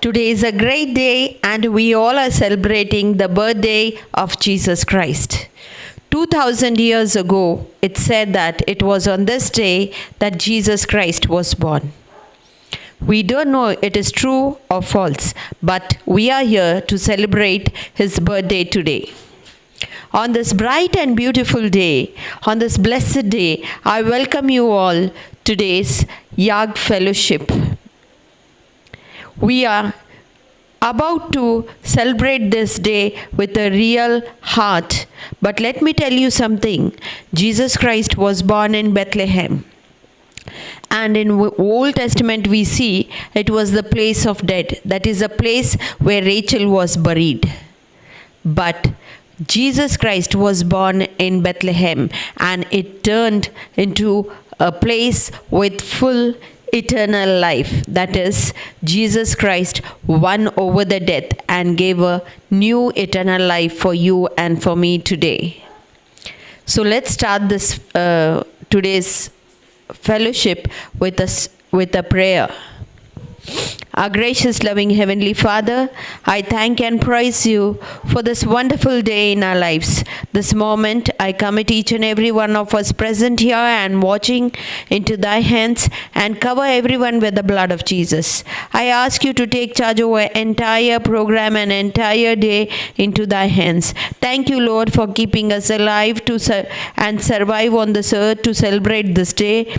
Today is a great day, and we all are celebrating the birthday of Jesus Christ. 2000 years ago, it said that it was on this day that Jesus Christ was born. We don't know it is true or false, but we are here to celebrate his birthday today. On this bright and beautiful day, on this blessed day, I welcome you all to today's Yag Fellowship. We are about to celebrate this day with a real heart. But let me tell you something. Jesus Christ was born in Bethlehem. And in Old Testament we see it was the place of dead. That is a place where Rachel was buried. But Jesus Christ was born in Bethlehem, and it turned into a place with full eternal life. That is, Jesus Christ won over the death and gave a new eternal life for you and for me today. So let's start this today's fellowship with a prayer. Our gracious, loving Heavenly Father, I thank and praise you for this wonderful day in our lives. This moment, I commit each and every one of us present here and watching into thy hands and cover everyone with the blood of Jesus. I ask you to take charge over entire program and entire day into thy hands. Thank you, Lord, for keeping us alive and survive on this earth to celebrate this day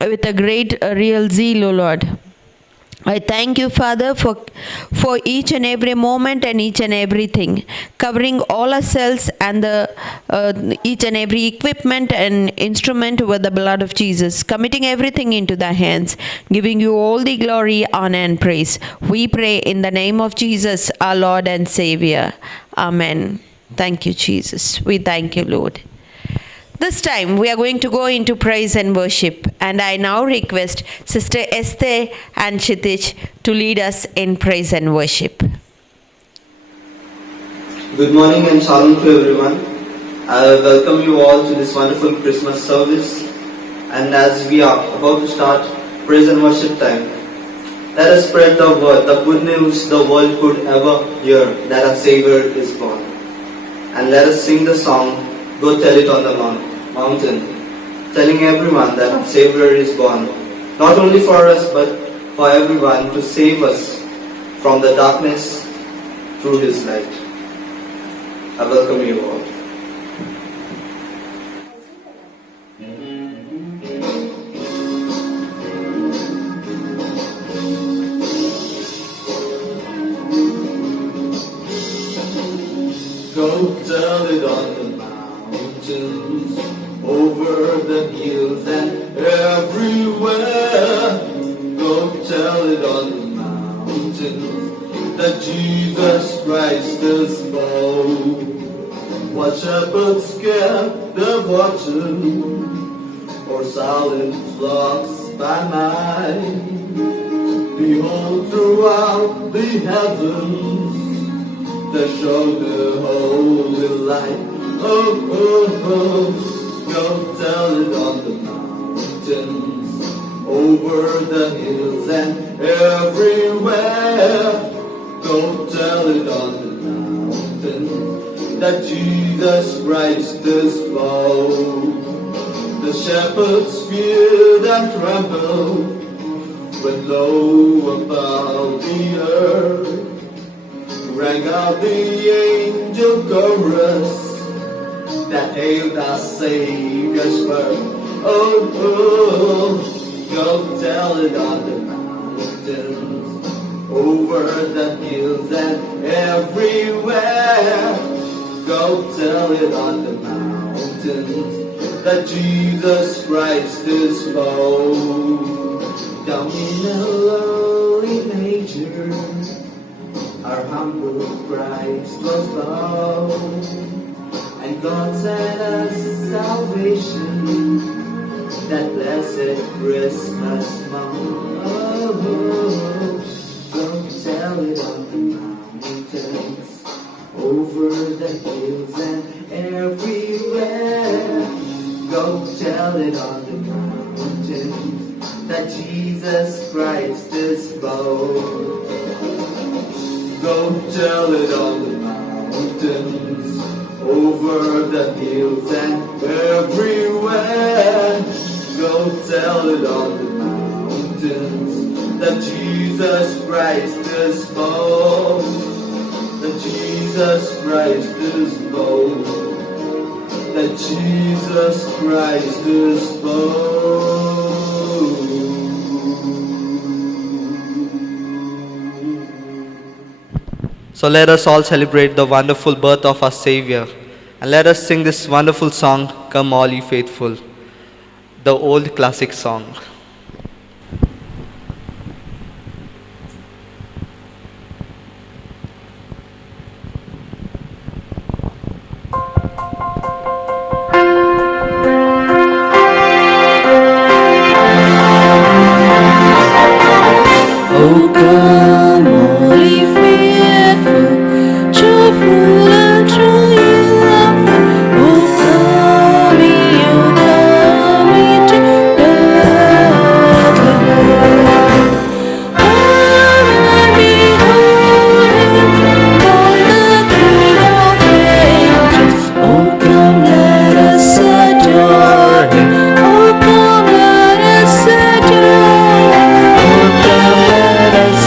with a great real zeal, O Lord. I thank you, Father, for each and every moment and each and everything, covering all ourselves and each and every equipment and instrument with the blood of Jesus, committing everything into thy hands, giving you all the glory, honor, and praise. We pray in the name of Jesus, our Lord and Savior. Amen. Thank you, Jesus. We thank you, Lord. This time we are going to go into praise and worship, and I now request Sister Esther and Kshitij to lead us in praise and worship. Good morning and shalom to everyone. I welcome you all to this wonderful Christmas service, and as we are about to start praise and worship time, let us spread the word, the good news the world could ever hear, that our Savior is born. And let us sing the song, Go Tell It on the Mountain, telling everyone that our Savior is born, not only for us but for everyone, to save us from the darkness through His light. I welcome you all. Go tell it on the mountains, over the hills and everywhere. Go tell it on the mountains that Jesus Christ is born. What shepherds kept their watching, or silent flocks by night, behold throughout the heavens that show the holy light. Oh, oh, oh, go tell it on the mountains, over the hills and everywhere. Go tell it on the mountains that Jesus Christ is born. The shepherds feared and trembled when low above the earth rang out the angel chorus that hailed our Savior's birth. Oh, oh, go tell it on the mountains, over the hills and everywhere. Go tell it on the mountains that Jesus Christ is born. Down in a lowly manger, our humble Christ was born. And God sent us salvation, that blessed Christmas morn. Oh, go tell it on the mountains, over the hills and everywhere. Go tell it on the mountains that Jesus Christ is born. tell it on the mountains, over the hills and everywhere. Go tell it on the mountains that Jesus Christ is born. That Jesus Christ is born. That Jesus Christ is born. So let us all celebrate the wonderful birth of our Savior, and let us sing this wonderful song, Come All Ye Faithful, the old classic song. Oh, come, all ye faithful, joyful and triumphant. Oh, come ye to Bethlehem. And behold him, born the King of angels. Oh, come, let us adore him. Oh, come, let us adore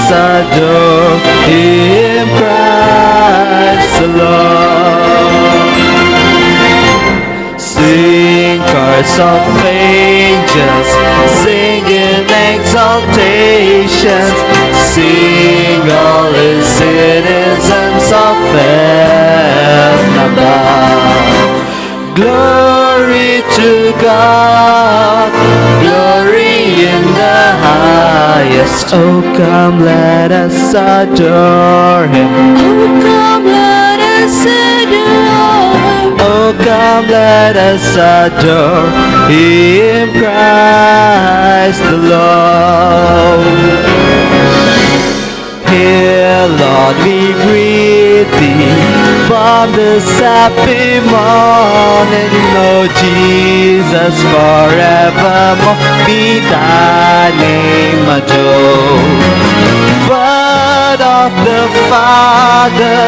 Adore Him, Christ the Lord. Sing chorus of angels, sing in exaltations, sing all His citizens of heaven above. Glory to God, glory in the highest. Oh, come, let us adore Him. Oh, come, let us adore. Oh, come, let us adore Him, Christ the Lord. Here, Lord, we greet Thee from this happy morning. Oh, Jesus, forevermore be Thy name adored. Word of the Father,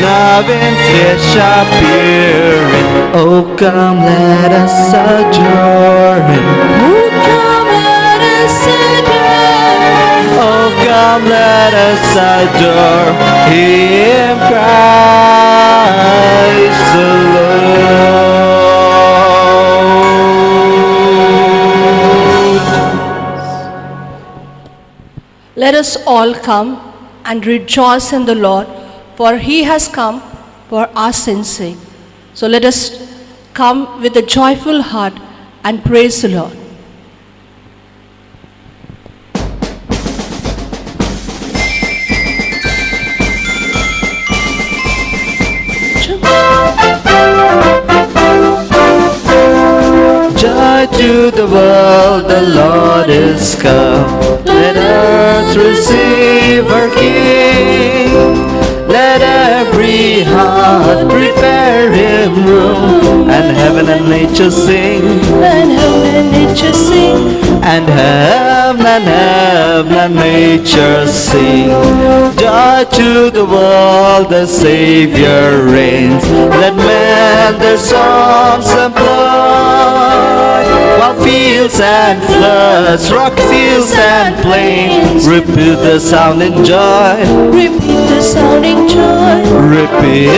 now in flesh appearing. Oh, come, let us adore Him. Oh, come, let us adore. Oh, come, let us adore Him, Christ the Lord. Let us all come and rejoice in the Lord, for He has come for our sins' sake. So let us come with a joyful heart and praise the Lord. Joy to the world, the Lord is come. Let earth receive her King. Let every heart prepare Him room, and heaven and nature sing. And heaven and nature sing. And heaven and nature sing. Joy to the world, the Savior reigns. Let men their songs employ, while fields and floods, rock fields and plains, repeat the sounding joy. Repeat the sounding joy. Repeat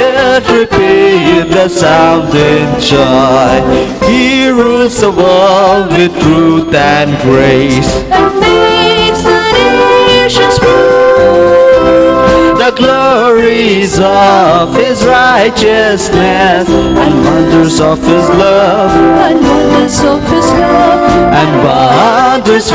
the sounding joy. He rules the world with truth and grace. And makes the nations prove The glories of His righteousness, and wonders of His love, and wonders of His love. and wonders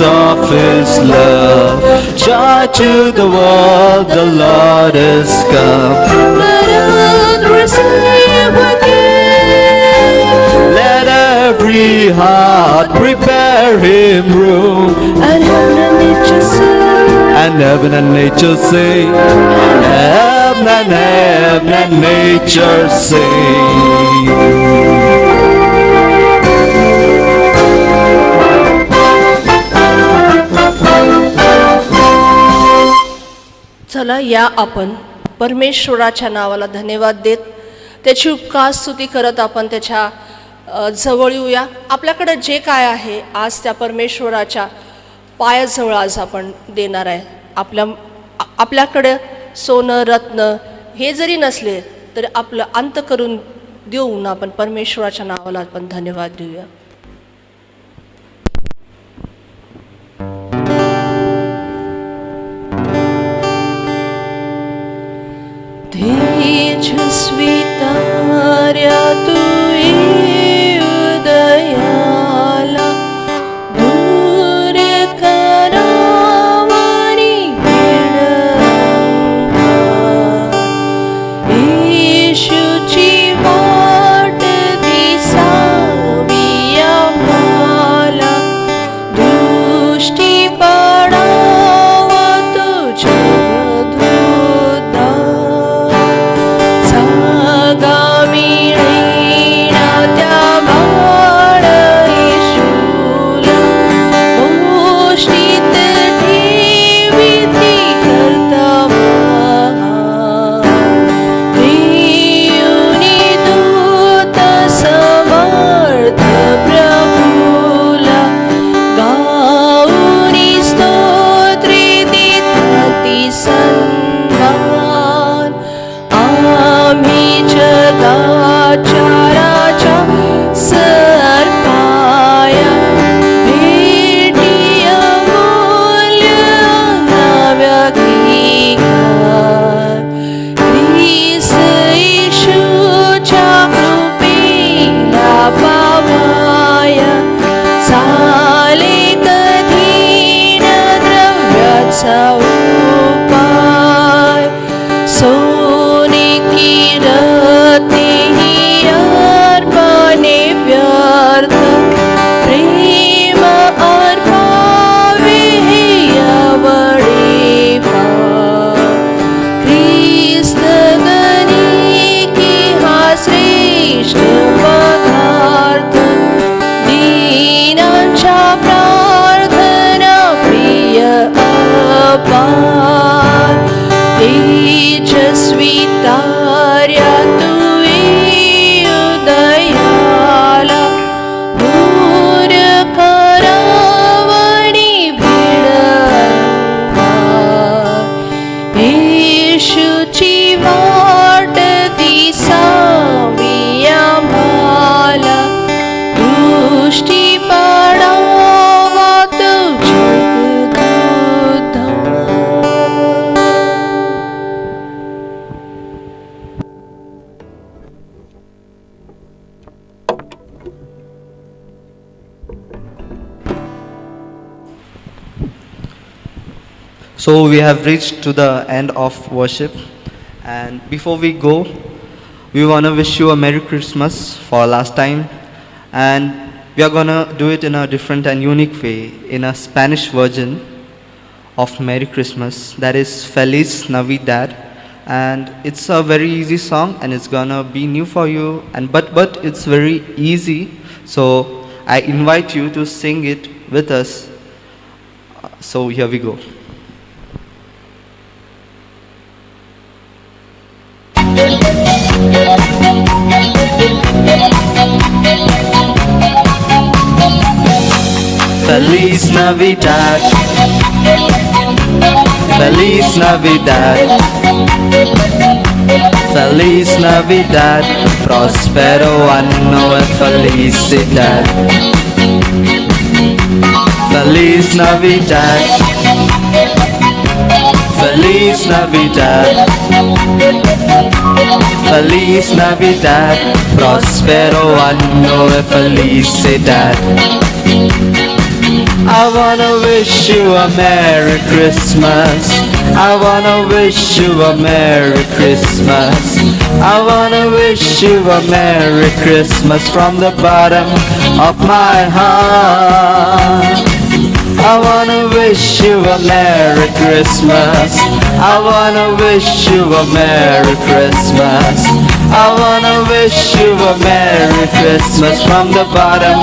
of His love. Joy to the world, the Lord is come. Let earth receive again. Let every heart prepare Him room, And heaven and nature sing. and heaven and nature sing. Heaven and nature sing. चला या आपण परमेश्वराच्या नावाला धन्यवाद देत त्याची उपकार स्तुती करत आपण त्याच्या जवळ येऊया. आपल्याकडे जे काय आहे आज त्या परमेश्वराच्या पायाजवळ आज आपण देणार आहे. आपल्याकडे सोनं रत्न हे जरी नसले तरी आपलं अंत करून देऊन आपण परमेश्वराच्या नावाला आपण धन्यवाद देऊया. तेजस्वी तार्या तू उदयाला दूर करावरी बिडवा. येशूची वाट दिसावी आम्हाला, दृष्टी पडावा तुझ्या दूता. जागावी येणा त्या बाळ येशूला, गोष्टीत ठेवी ती करता महान. देऊनी दूत समर्थ प्रभूला, गाऊनी स्तोत्रे देती सन्मान. आम्ही जगाच्या राजा सरकाया, भेटी अमूल्य नाव्या घिकार. ख्रिस्त येशूच्या कृपेला पावाया, चाले कधी न द्रव्याचा उपाय. सोने की रत्ने ही अर्पणे व्यर्थ, प्रेम अर्पावे हे यावळे फार. ख्रिस्त गणी की हा श्रेष्ठ पदार्थ, दीनांच्या प्रार्थना प्रिय अपार. तेजस्वी तार्या तू उदयाला, दूर करावरी बिडवा. येशूची वाट दिसावी आम्हाला, दृष्टी पडावा तुझ्या दूता. So we have reached to the end of worship, and before we go, we want to wish you a Merry Christmas for last time, and we are gonna do it in a different and unique way, in a Spanish version of Merry Christmas, that is Feliz Navidad. And it's a very easy song, and it's gonna be new for you, and but it's very easy, so I invite you to sing it with us. So here we go. Feliz Navidad, Feliz Navidad, Feliz Navidad, prospero anno e felicidad. Feliz Navidad, Feliz Navidad, Feliz Navidad, prospero anno e felicidad. I wanna wish you a Merry Christmas. I wanna wish you a Merry Christmas. I wanna wish you a Merry Christmas from the bottom of my heart. I wanna wish you a Merry Christmas. I wanna wish you a Merry Christmas. I wanna wish you a Merry Christmas from the bottom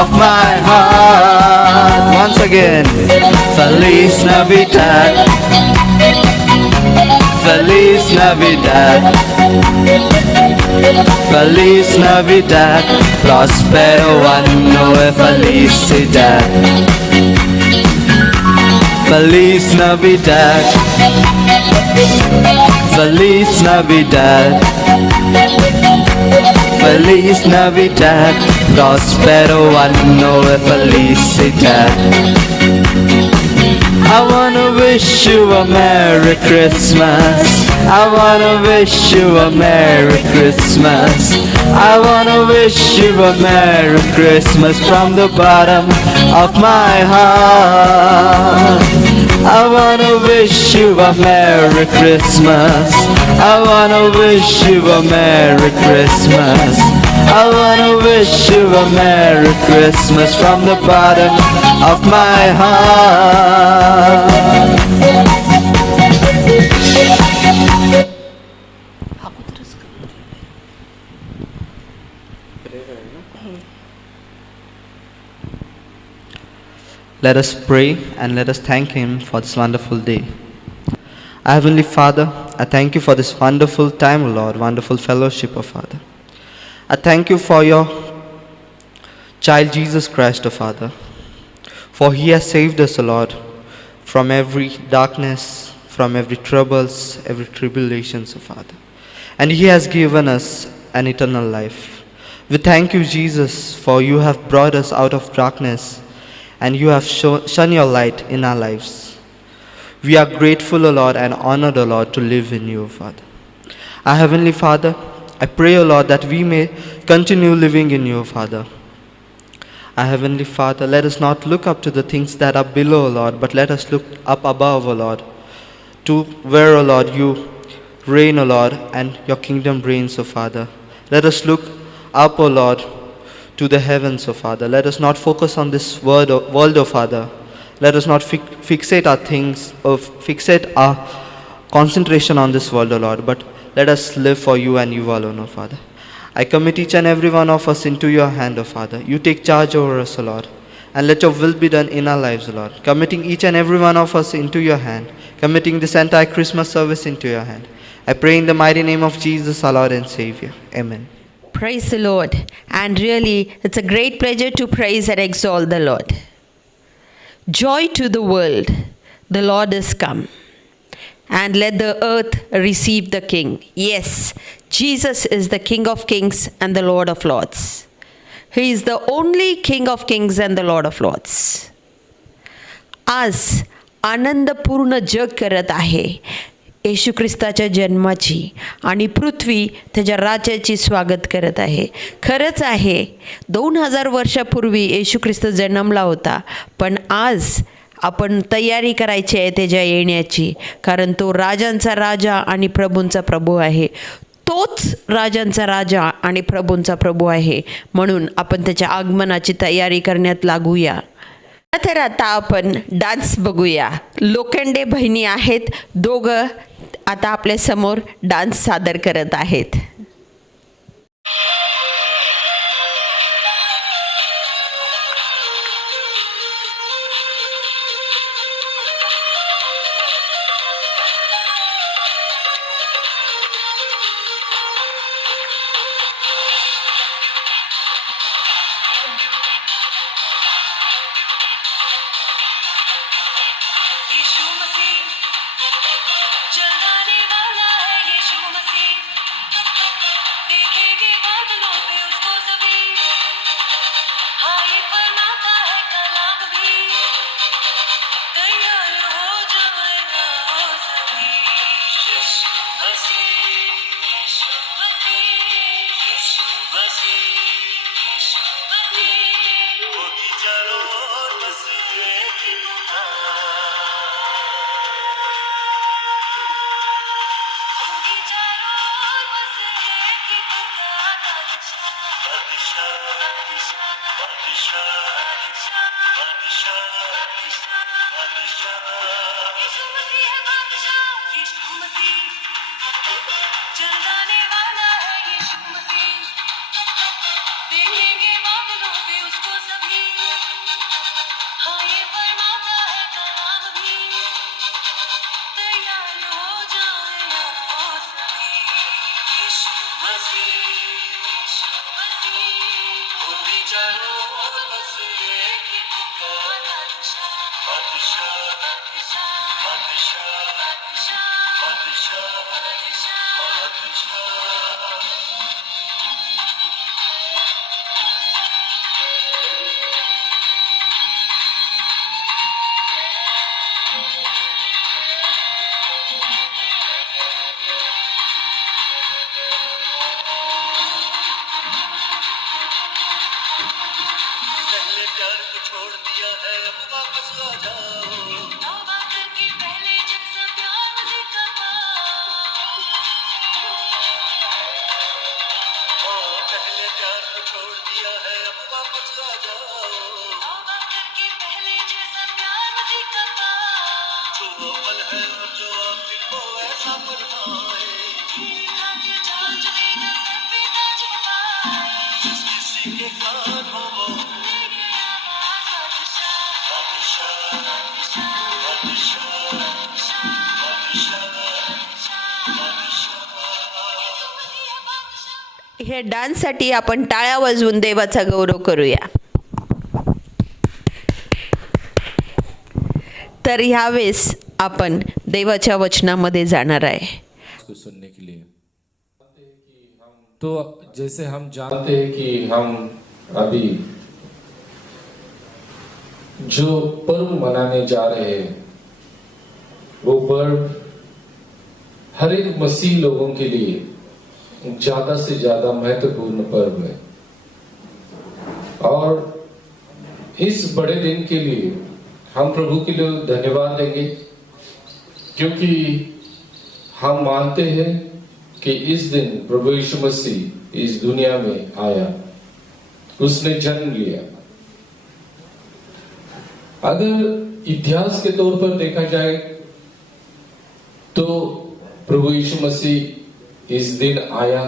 of my heart. Once again, Feliz Navidad, Feliz Navidad. Feliz Navidad, prospero anno e felicidad. Feliz Navidad. Feliz Navidad. Feliz Navidad, prospero anno e felicidad. I wanna wish you a Merry Christmas. I wanna wish you a Merry Christmas. I wanna wish you a Merry Christmas from the bottom of my heart. I wanna wish you a Merry Christmas. I wanna wish you a Merry Christmas. I wanna wish you a Merry Christmas from the bottom of my heart. Let us pray and let us thank Him for this wonderful day. Our Heavenly Father, I thank you for this wonderful time, Lord, wonderful fellowship, O Father. I thank you for your child Jesus Christ, O Father, for He has saved us, O Lord, from every darkness, from every troubles, every tribulations, O Father. And He has given us an eternal life. We thank you, Jesus, for you have brought us out of darkness and you have shone your light in our lives. We are grateful, O Lord, and honored, O Lord, to live in you, O Father. Our Heavenly Father, I pray, O Lord, that we may continue living in you, O Father. Our Heavenly Father, let us not look up to the things that are below, O Lord, but let us look up above, O Lord, to where, O Lord, you reign, O Lord, and your kingdom reigns, O Father. Let us look up, O Lord, to the heavens, O Father. Let us not focus on this world, O Father. Let us not fixate our things, or fixate our concentration on this world, O Lord, but let us live for you and you alone, O Father. I commit each and every one of us into your hand, O Father. You take charge over us, O Lord, and let your will be done in our lives, O Lord. Committing each and every one of us into your hand, committing this entire Christmas service into your hand. I pray in the mighty name of Jesus, our Lord and Savior. Amen. Praise the Lord. And really, it's a great pleasure to praise and exalt the Lord. Joy to the world, the Lord is come. And let the earth receive the King. Yes, Jesus is the King of kings and the Lord of lords. He is the only King of kings and the Lord of lords. आज आनंदपूर्ण जग करत आहे येशू ख्रिस्ताच्या जन्माची आणि पृथ्वी त्याच्या राज्याची स्वागत करत आहे. खरंच आहे 2000 वर्षापूर्वी येशू ख्रिस्त जन्मला होता, पण आज आपण तयारी करायची आहे त्याच्या येण्याची, कारण तो राजांचा राजा आणि प्रभूंचा प्रभू आहे. तोच राजांचा राजा आणि प्रभूंचा प्रभू आहे, म्हणून आपण त्याच्या आगमनाची तयारी करण्यात लागूया. तर आता आपण डान्स बघूया. लोखंडे बहिणी आहेत, दोघं आता आपल्या समोर डान्स सादर करत आहेत. यीशु मसीह जलाने वाला है, यीशु मसीह पल है और जो आप दिल को ऐसा बनाए, जिस किसी के खान हो वो बादशाह, बादशाह, हे डान्ससाठी आपण टाळ्या वाजवून देवाचा गौरव करूया. तर ह्यावेळेस आपण देवाच्या वचनामध्ये जाणार आहे. को सुनने के लिए तो जैसे हम जानते हैं कि हम अभी जो पर्व मनाने जा रहे हैं वो पर्व हर एक मसीह लोगों के लिए ज्यादा से ज्यादा महत्वपूर्ण पर्व है. और इस बड़े दिन के लिए हम प्रभु के लिए धन्यवाद देंगे, क्योंकि हम मानते हैं कि इस दिन प्रभु यीशु मसीह इस दुनिया में आया, उसने जन्म लिया. अगर इतिहास के तौर पर देखा जाए तो प्रभु यीशु मसीह इस दिन आया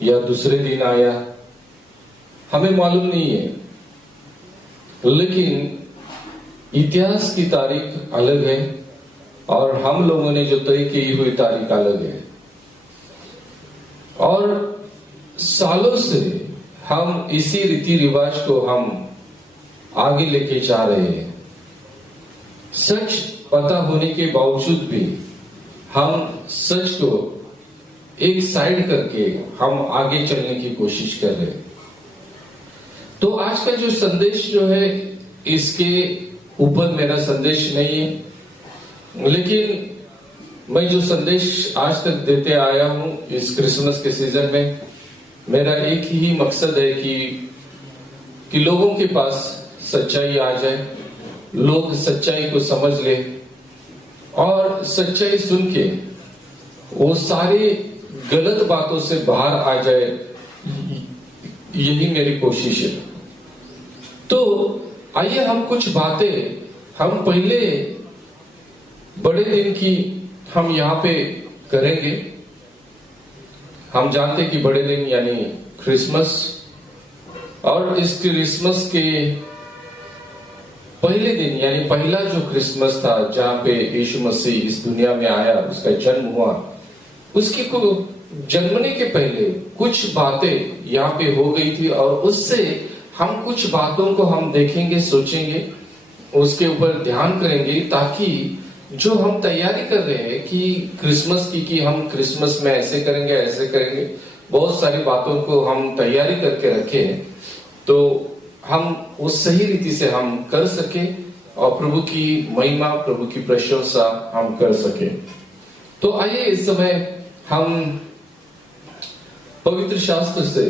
या दूसरे दिन आया हमें मालूम नहीं है, लेकिन इतिहास की तारीख अलग है और हम लोगों ने जो तय की हुई तारीख अलग है. और सालों से हम इसी रीति रिवाज को हम आगे लेके जा रहे हैं. सच पता होने के बावजूद भी हम सच को एक साइड करके हम आगे चलने की कोशिश कर रहे हैं. तो आज का जो संदेश जो है, इसके ऊपर मेरा संदेश नहीं है, लेकिन मैं जो संदेश आज तक देते आया हूं इस क्रिसमस के सीजन में, मेरा एक ही मकसद है कि लोगों के पास सच्चाई आ जाए, लोग सच्चाई को समझ ले और सच्चाई सुन के वो सारी गलत बातों से बाहर आ जाए. यही मेरी कोशिश है. तो आइए हम कुछ बातें हम पहले बड़े दिन की हम यहाँ पे करेंगे. हम जानते कि बड़े दिन यानी क्रिसमस, और इस क्रिसमस के पहले दिन यानी पहला जो क्रिसमस था जहाँ पे यीशु मसीह इस दुनिया में आया, उसका जन्म हुआ, उसकी को जन्मने के पहले कुछ बातें यहाँ पे हो गई थी और उससे हम कुछ बातों को हम देखेंगे, सोचेंगे, उसके ऊपर ध्यान करेंगे, ताकि जो हम तैयारी कर रहे हैं कि क्रिसमस की कि हम क्रिसमस में ऐसे करेंगे, ऐसे करेंगे, बहुत सारी बातों को हम तैयारी करके रखे हैं, तो हम उस सही रीति से हम कर सके और प्रभु की महिमा, प्रभु की प्रशंसा हम कर सके. तो आइए इस समय हम पवित्र शास्त्र से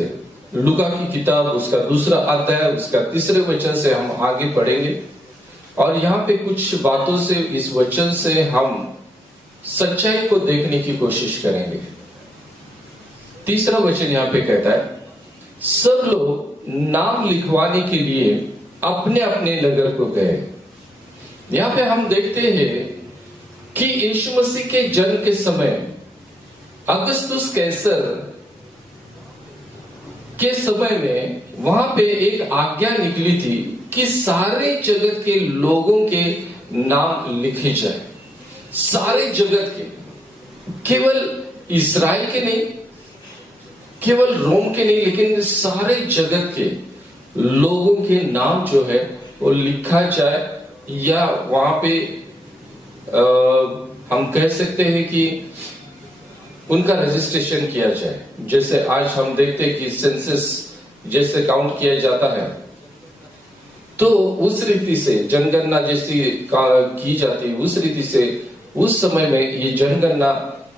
लूका की किताब उसका 2 अध्याय उसका 3 वचन से हम आगे पढ़ेंगे और यहाँ पे कुछ बातों से, इस वचन से हम सच्चाई को देखने की कोशिश करेंगे. 3 वचन यहाँ पे कहता है, सब लोग नाम लिखवाने के लिए अपने अपने नगर को गए. यहाँ पे हम देखते हैं कि यीशु मसीह के जन्म के समय अगस्तुस कैसर के समय में वहां पे एक आज्ञा निकली थी कि सारे जगत के लोगों के नाम लिखे जाए. सारे जगत के, केवल इस्राएल के नहीं, केवल रोम के नहीं, लेकिन सारे जगत के लोगों के नाम जो है वो लिखा जाए, या वहां पे हम कह सकते हैं कि उनका रजिस्ट्रेशन किया जाए. जैसे आज हम देखते हैं कि सेंसस जैसे काउंट किया जाता है, तो उस रीति से जनगणना जैसी की जाती है, उस रीति से उस समय में ये जनगणना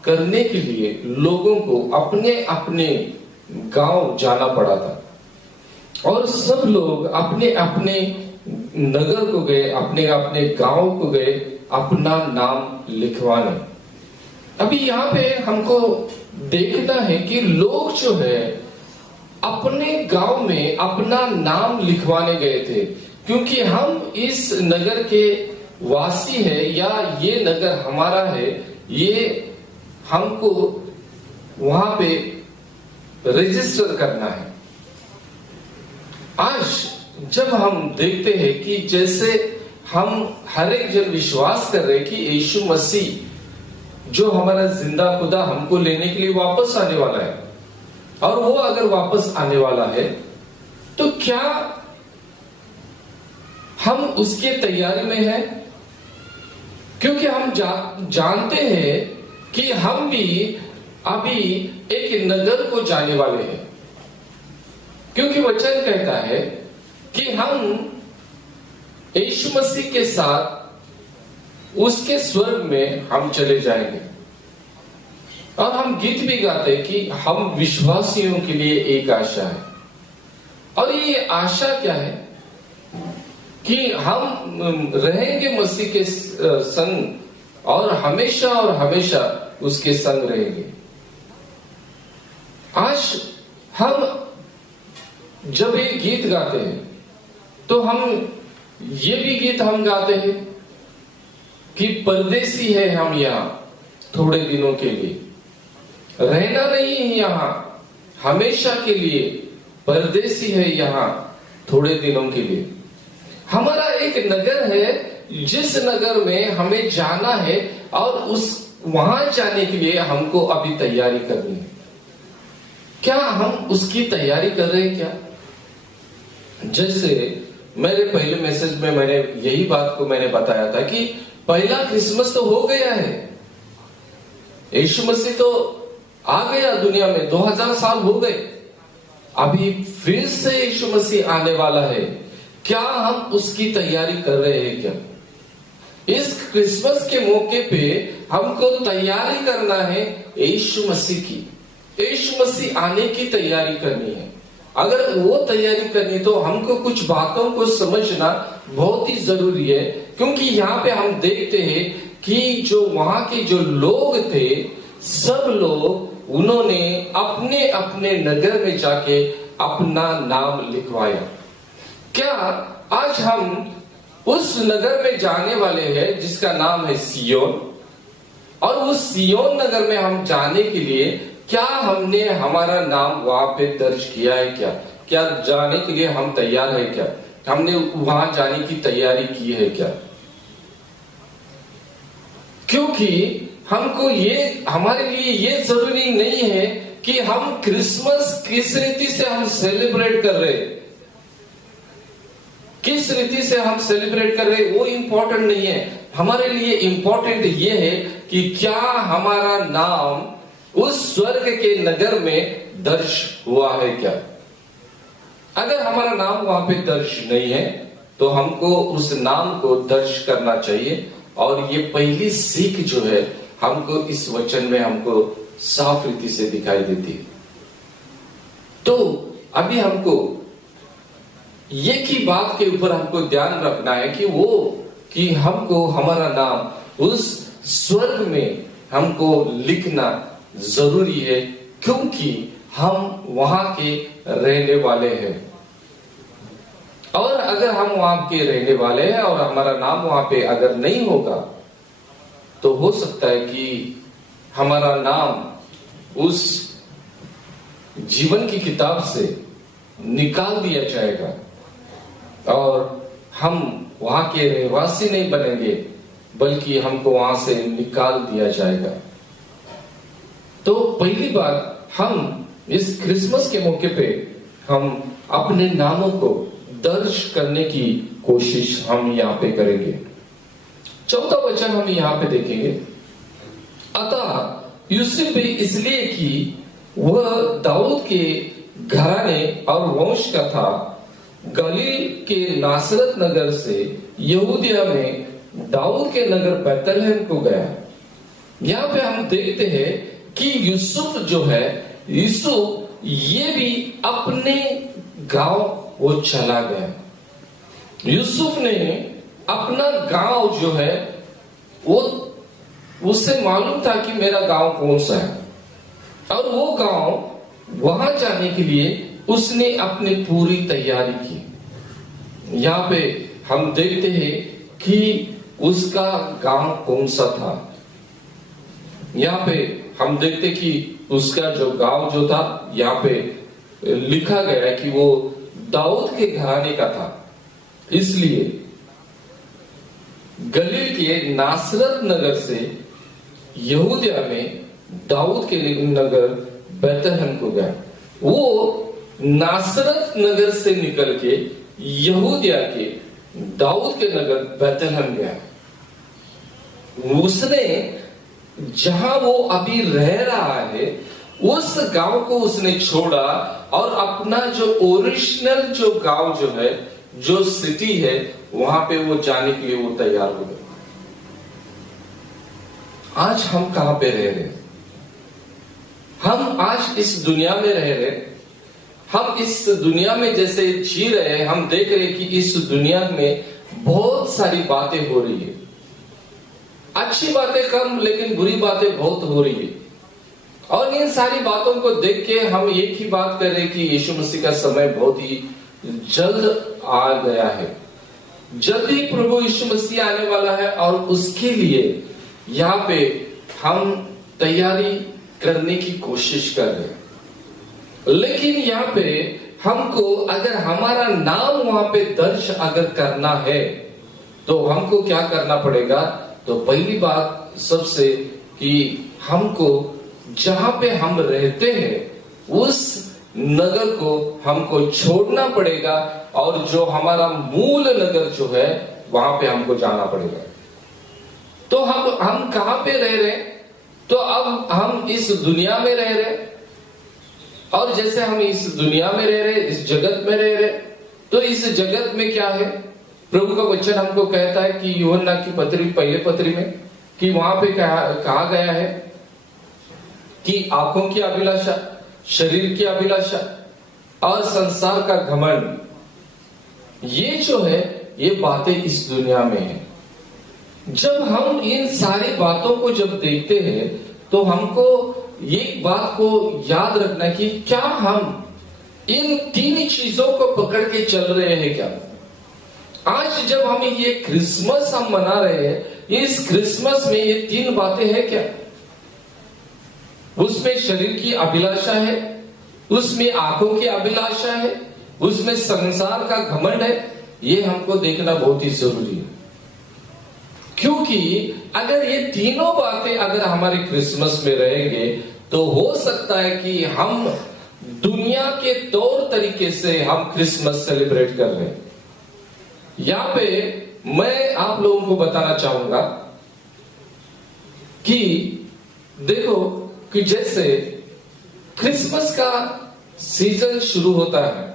करने के लिए लोगों को अपने अपने गांव जाना पड़ा था और सब लोग अपने अपने नगर को गए, अपने अपने गांव को गए अपना नाम लिखवाने. अभी यहाँ पे हमको देखना है कि लोग जो है अपने गांव में अपना नाम लिखवाने गए थे, क्योंकि हम इस नगर के वासी है या ये नगर हमारा है, ये हमको वहां पे रजिस्टर करना है। आज जब हम देखते हैं कि जैसे हम हर एक जन विश्वास कर रहे हैं कि यीशु मसीह जो हमारा जिंदा खुदा हमको लेने के लिए वापस आने वाला है, और वो अगर वापस आने वाला है तो क्या हम उसके तैयारी में हैं? क्योंकि हम जानते हैं कि हम भी अभी एक नगर को जाने वाले हैं, क्योंकि वचन कहता है कि हम यीशु मसीह के साथ उसके स्वर्ग में हम चले जाएंगे। और हम गीत भी गाते हैं कि हम विश्वासियों के लिए एक आशा है। और ये आशा क्या है? कि हम रहेंगे मसीह के संग और हमेशा उसके संग रहेंगे। आज हम जब ये गीत गाते हैं तो हम ये भी गीत हम गाते हैं कि परदेसी है हम यहाँ थोड़े दिनों के लिए, रहना नहीं है यहाँ हमेशा के लिए, परदेसी है यहाँ थोड़े दिनों के लिए। हमारा एक नगर है जिस नगर में हमें जाना है और वहां जाने के लिए हमको अभी तैयारी करनी है। क्या हम उसकी तैयारी कर रहे हैं क्या? जैसे मेरे पहले मैसेज में मैंने यही बात को मैंने बताया था कि पहला क्रिसमस तो हो गया है, यीशु मसीह तो आ गया दुनिया में, 2000 साल हो गए, अभी फिर से यीशु मसीह आने वाला है। क्या हम उसकी तैयारी कर रहे हैं क्या? इस क्रिसमस के मौके पे हमको तैयारी करना है यीशु मसीह की, यीशु मसीह आने की तैयारी करनी है। अगर वो तैयारी करनी तो हमको कुछ बातों को समझना बहुत ही जरूरी है, क्योंकि यहाँ पे हम देखते हैं कि जो वहां के जो लोग थे, सब लोग उन्होंने अपने अपने नगर में जाके अपना नाम लिखवाया। क्या आज हम उस नगर में जाने वाले हैं जिसका नाम है सियोन, और उस सियोन नगर में हम जाने के लिए क्या हमने हमारा नाम वहां पे दर्ज किया है क्या? क्या जाने के लिए हम तैयार है क्या? हमने वहां जाने की तैयारी की है क्या? क्योंकि हमको ये, हमारे लिए ये जरूरी नहीं है कि हम क्रिसमस किस रीति से हम सेलिब्रेट कर रहे हैं, किस रीति से हम सेलिब्रेट कर रहे हैं वो इंपॉर्टेंट नहीं है। हमारे लिए इंपॉर्टेंट ये है कि क्या हमारा नाम उस स्वर्ग के नगर में दर्ज हुआ है क्या? अगर हमारा नाम वहां पे दर्ज नहीं है तो हमको उस नाम को दर्ज करना चाहिए। और ये पहली सीख जो है हमको इस वचन में हमको साफ रीति से दिखाई देती है। तो अभी हमको ये की बात के ऊपर हमको ध्यान रखना है कि वो कि हमको हमारा नाम उस स्वर्ग में हमको लिखना जरूरी है, क्योंकि हम वहां के रहने वाले हैं। और अगर हम वहां के रहने वाले हैं और हमारा नाम वहां पे अगर नहीं होगा तो हो सकता है कि हमारा नाम उस जीवन की किताब से निकाल दिया जाएगा और हम वहां के रहवासी नहीं बनेंगे, बल्कि हमको वहां से निकाल दिया जाएगा। तो पहली बार हम इस क्रिसमस के मौके पे हम अपने नामों को दर्ज करने की कोशिश हम यहाँ पे करेंगे। चौथा वचन हम यहाँ पे देखेंगे, अतः यूसुफ भी इसलिए कि वह दाऊद के घराने और वंश का था, गलील के नासरत नगर से यहूदिया में दाऊद के नगर बैतलहम को गया। यहाँ पे हम देखते हैं कि यूसुफ जो है, यूसुफ ये भी अपने गांव वो चला गया। यूसुफ ने अपना गांव जो है वो, उससे मालूम था कि मेरा गांव कौन सा है, और वो गांव वहां जाने के लिए उसने अपनी पूरी तैयारी की। यहाँ पे हम देखते हैं कि उसका गांव कौन सा था। यहाँ पे हम देखते कि उसका जो गांव जो था, यहाँ पे लिखा गया है कि वो दाऊद के घराने का था। इसलिए गलील के नासरत नगर से यहूदिया में दाऊद के नगर बैतलहम को गया। वो नासरत नगर से निकल के यहूदिया के दाऊद के नगर बैतलहम गया। उसने जहां वो अभी रह रहा है उस गांव को उसने छोड़ा और अपना जो ओरिजिनल जो गांव जो है, जो सिटी है, वहां पे वो जाने के लिए वो तैयार हो गए। आज हम कहां पे रह रहे हैं? हम आज इस दुनिया में रह रहे हैं। हम इस दुनिया में जैसे जी रहे हैं, हम देख रहे हैं कि इस दुनिया में बहुत सारी बातें हो रही है। अच्छी बातें कम, लेकिन बुरी बातें बहुत हो रही है। और इन सारी बातों को देख के हम एक ही बात कर रहे हैं कि यीशु मसीह का समय बहुत ही जल्द आ गया है। जल्द ही प्रभु यीशु मसीह आने वाला है और उसके लिए यहाँ पे हम तैयारी करने की कोशिश कर रहे हैं। लेकिन यहाँ पे हमको अगर हमारा नाम वहां पे दर्ज अगर करना है तो हमको क्या करना पड़ेगा? तो पहली बात सबसे कि हमको जहां पे हम रहते हैं उस नगर को हमको छोड़ना पड़ेगा और जो हमारा मूल नगर जो है वहां पे हमको जाना पड़ेगा। तो हम कहां पे रह रहे हैं? तो अब हम इस दुनिया में रह रहे हैं और जैसे हम इस दुनिया में रह रहे, इस जगत में रह रहे, तो इस जगत में क्या है? प्रभु का वचन हमको कहता है कि यूहन्ना की पत्री, पहले पत्री में, कि वहां पे कहा गया है कि आंखों की अभिलाषा, शरीर की अभिलाषा और संसार का घमंड, ये जो है ये बातें इस दुनिया में है। जब हम इन सारी बातों को जब देखते हैं तो हमको एक बात को याद रखना कि क्या हम इन तीन चीजों को पकड़ के चल रहे हैं क्या? आज जब हम ये क्रिसमस हम मना रहे हैं, इस क्रिसमस में ये तीन बातें हैं क्या? उसमें शरीर की अभिलाषा है, उसमें आंखों की अभिलाषा है, उसमें संसार का घमंड है। ये हमको देखना बहुत ही जरूरी है, क्योंकि अगर ये तीनों बातें अगर हमारे क्रिसमस में रहेंगे तो हो सकता है कि हम दुनिया के तौर तरीके से हम क्रिसमस सेलिब्रेट कर रहे हैं। यहां पे मैं आप लोगों को बताना चाहूंगा कि देखो कि जैसे क्रिसमस का सीजन शुरू होता है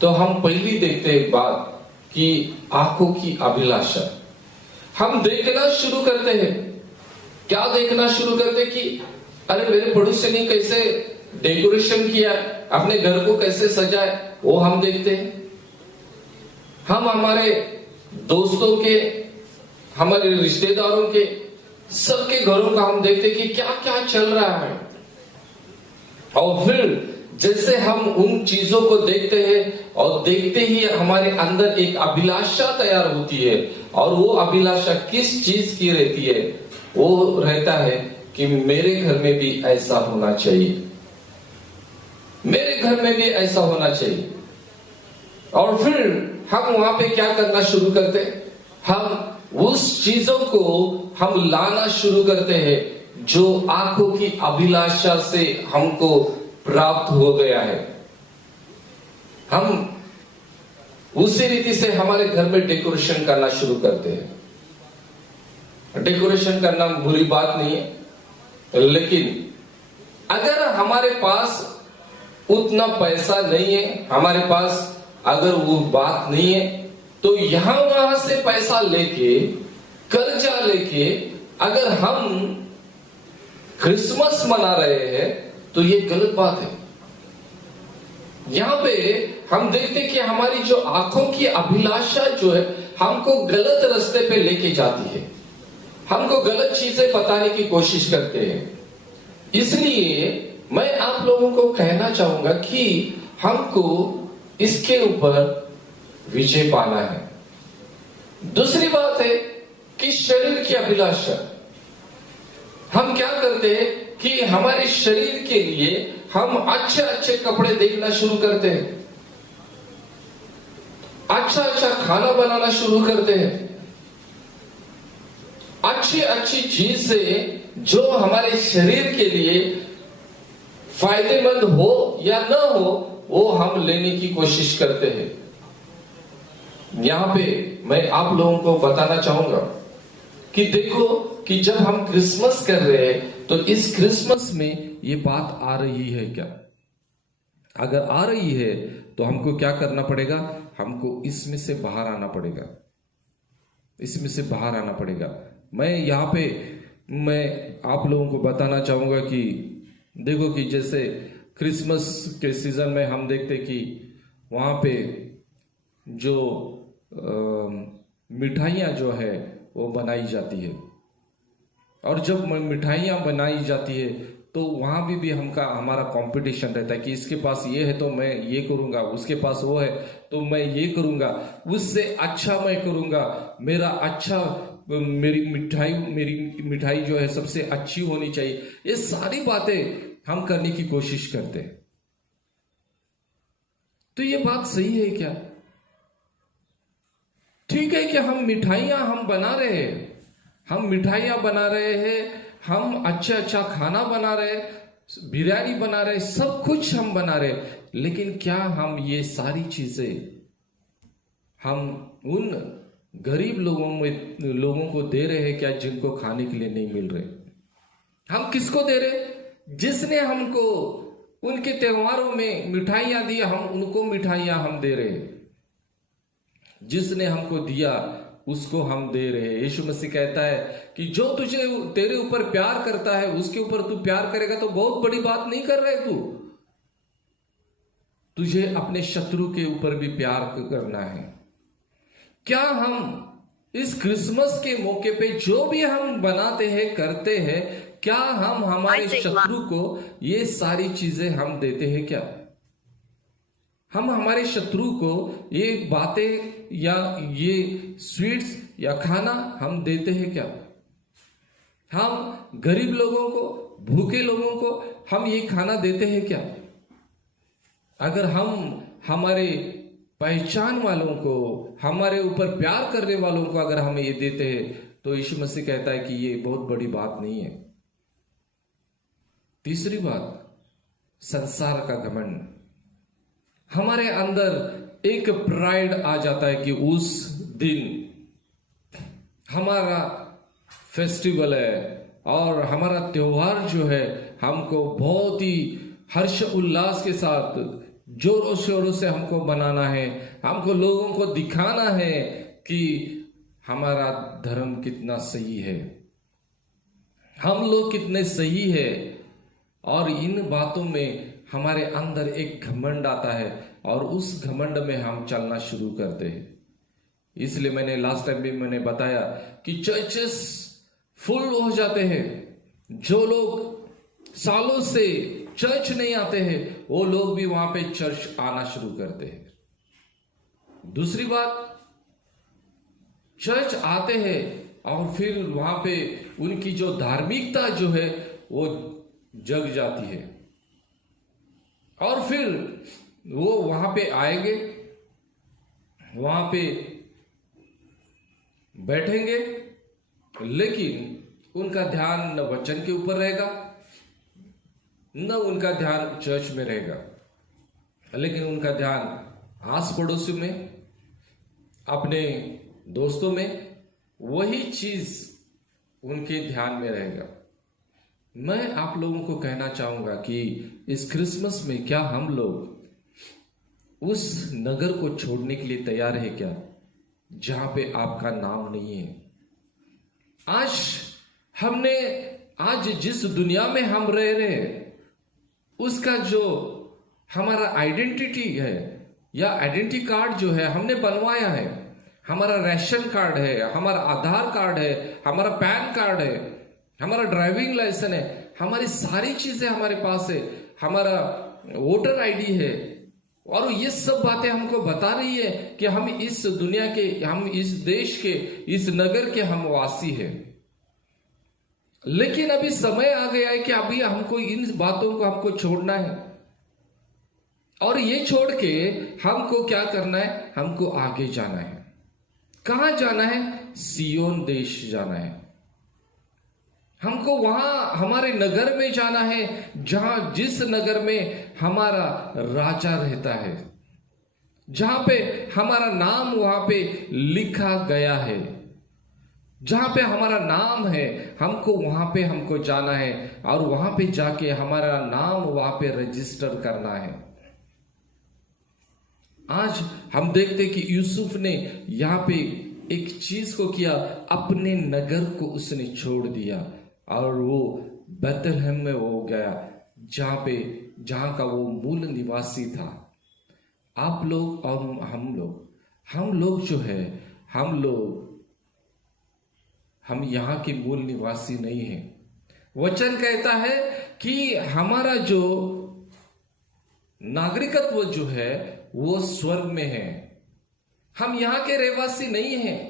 तो हम पहली देखते हैं एक बात कि आंखों की अभिलाषा। हम देखना शुरू करते हैं। क्या देखना शुरू करते हैं? कि अरे मेरे पड़ोसी ने कैसे डेकोरेशन किया, अपने घर को कैसे सजाए, वो हम देखते हैं। हम हमारे दोस्तों के, हमारे रिश्तेदारों के, सबके घरों का हम देखते कि क्या क्या चल रहा है। और फिर जैसे हम उन चीजों को देखते हैं और देखते ही हमारे अंदर एक अभिलाषा तैयार होती है। और वो अभिलाषा किस चीज की रहती है? वो रहता है कि मेरे घर में भी ऐसा होना चाहिए, मेरे घर में भी ऐसा होना चाहिए। और फिर हम वहां पे क्या करना शुरू करते हैं? हम उस चीजों को हम लाना शुरू करते हैं जो आंखों की अभिलाषा से हमको प्राप्त हो गया है। हम उसी रीति से हमारे घर में डेकोरेशन करना शुरू करते हैं। डेकोरेशन करना बुरी बात नहीं है, लेकिन अगर हमारे पास उतना पैसा नहीं है, हमारे पास अगर वो बात नहीं है, तो यहां वहां से पैसा लेके, कर्जा लेके अगर हम क्रिसमस मना रहे हैं तो ये गलत बात है। यहां पे हम देखते कि हमारी जो आंखों की अभिलाषा जो है हमको गलत रास्ते पे लेके जाती है, हमको गलत चीजें बताने की कोशिश करते हैं। इसलिए मैं आप लोगों को कहना चाहूंगा कि हमको इसके ऊपर विजय पाना है। दूसरी बात है कि शरीर की अभिलाषा। हम क्या करते हैं कि हमारे शरीर के लिए हम अच्छे अच्छे कपड़े देखना शुरू करते हैं, अच्छा अच्छा खाना बनाना शुरू करते हैं, अच्छी अच्छी चीजें जो हमारे शरीर के लिए फायदेमंद हो या न हो वो हम लेने की कोशिश करते हैं। यहां पे मैं आप लोगों को बताना चाहूंगा कि देखो कि जब हम क्रिसमस कर रहे हैं तो इस क्रिसमस में ये बात आ रही है क्या? अगर आ रही है तो हमको क्या करना पड़ेगा? हमको इसमें से बाहर आना पड़ेगा, इसमें से बाहर आना पड़ेगा। मैं यहाँ पे मैं आप लोगों को बताना चाहूंगा कि देखो कि जैसे क्रिसमस के सीजन में हम देखते कि वहाँ पे जो मिठाइयाँ जो है वो बनाई जाती है, और जब मिठाइयाँ बनाई जाती है तो वहाँ भी हमारा कंपटीशन रहता है कि इसके पास ये है तो मैं ये करूँगा, उसके पास वो है तो मैं ये करूँगा, उससे अच्छा मैं करूँगा, मेरी मिठाई जो है सबसे अच्छी होनी चाहिए। ये सारी बातें हम करने की कोशिश करते हैं। तो ये बात सही है क्या? ठीक है कि हम मिठाइयाँ बना रहे हैं, हम मिठाइयाँ बना रहे हैं, हम अच्छा खाना बना रहे, बिरयानी बना रहे, सब कुछ हम बना रहे, लेकिन क्या हम ये सारी चीजें हम उन गरीब लोगों को दे रहे हैं क्या जिनको खाने के लिए नहीं मिल रहे? हम किसको दे रहे? जिसने हमको उनके त्योहारों में मिठाइयां दी, हम उनको मिठाइयां हम दे रहे। जिसने हमको दिया उसको हम दे रहे। यीशु मसीह कहता है कि जो तेरे ऊपर प्यार करता है उसके ऊपर तू प्यार करेगा तो बहुत बड़ी बात नहीं कर रहे तू। तुझे अपने शत्रु के ऊपर भी प्यार करना है। क्या हम इस क्रिसमस के मौके पे जो भी हम बनाते हैं करते हैं, क्या हम हमारे शत्रु को ये सारी चीजें हम देते हैं क्या? हम हमारे शत्रु को ये बातें या ये स्वीट्स या खाना हम देते हैं क्या? हम गरीब लोगों को, भूखे लोगों को हम ये खाना देते हैं क्या? अगर हम हमारे पहचान वालों को, हमारे ऊपर प्यार करने वालों को अगर हम ये देते हैं तो यीशु मसीह कहता है कि ये बहुत बड़ी बात नहीं है। तीसरी बात, संसार का घमंड। हमारे अंदर एक प्राइड आ जाता है कि उस दिन हमारा फेस्टिवल है और हमारा त्योहार जो है हमको बहुत ही हर्ष उल्लास के साथ जोरों शोरों से हमको बनाना है। हमको लोगों को दिखाना है कि हमारा धर्म कितना सही है, हम लोग कितने सही है। और इन बातों में हमारे अंदर एक घमंड आता है और उस घमंड में हम चलना शुरू करते हैं। इसलिए मैंने लास्ट टाइम भी मैंने बताया कि चर्चेस फुल हो जाते हैं। जो लोग सालों से चर्च नहीं आते हैं वो लोग भी वहां पे चर्च आना शुरू करते हैं। दूसरी बात, चर्च आते हैं और फिर वहां पे उनकी जो धार्मिकता जो है वो जग जाती है और फिर वो वहां पे आएंगे, वहां पे बैठेंगे, लेकिन उनका ध्यान न वचन के ऊपर रहेगा न उनका ध्यान चर्च में रहेगा, लेकिन उनका ध्यान आस पड़ोसी में, अपने दोस्तों में, वही चीज उनके ध्यान में रहेगा। मैं आप लोगों को कहना चाहूंगा कि इस क्रिसमस में क्या हम लोग उस नगर को छोड़ने के लिए तैयार है क्या जहां पे आपका नाम नहीं है? आज जिस दुनिया में हम रह रहे हैं उसका जो हमारा आइडेंटिटी है या आइडेंटिटी कार्ड जो है हमने बनवाया है, हमारा राशन कार्ड है, हमारा आधार कार्ड है, हमारा पैन कार्ड है, हमारा ड्राइविंग लाइसेंस है, हमारी सारी चीजें हमारे पास है, हमारा वोटर आईडी है, और ये सब बातें हमको बता रही है कि हम इस दुनिया के, हम इस देश के, इस नगर के हम वासी हैं। लेकिन अभी समय आ गया है कि अभी हमको इन बातों को हमको छोड़ना है, और ये छोड़ के हमको क्या करना है, हमको आगे जाना है। कहां जाना है? सियोन देश जाना है। हमको वहां हमारे नगर में जाना है, जहां जिस नगर में हमारा राजा रहता है, जहां पे हमारा नाम वहां पे लिखा गया है, जहां पे हमारा नाम है, हमको वहां पे हमको जाना है और वहां पे जाके हमारा नाम वहां पे रजिस्टर करना है। आज हम देखते कि यूसुफ ने यहां पे एक चीज को किया, अपने नगर को उसने छोड़ दिया और वो बेथलेहम में वो गया, जहां का वो मूल निवासी था। आप लोग और हम लोग जो है, हम यहां के मूल निवासी नहीं हैं। वचन कहता है कि हमारा जो नागरिकत्व जो है वो स्वर्ग में है। हम यहां के रहवासी नहीं हैं,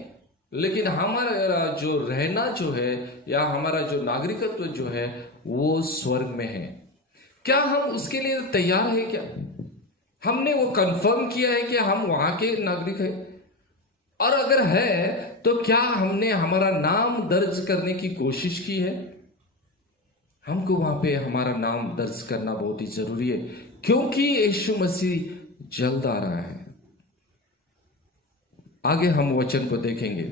लेकिन हमारा जो रहना जो है या हमारा जो नागरिकत्व जो है वो स्वर्ग में है। क्या हम उसके लिए तैयार है? क्या हमने वो कंफर्म किया है कि हम वहां के नागरिक हैं? और अगर है तो क्या हमने हमारा नाम दर्ज करने की कोशिश की है? हमको वहां पे हमारा नाम दर्ज करना बहुत ही जरूरी है, क्योंकि यीशु मसीह जल्द आ रहा है। आगे हम वचन को देखेंगे।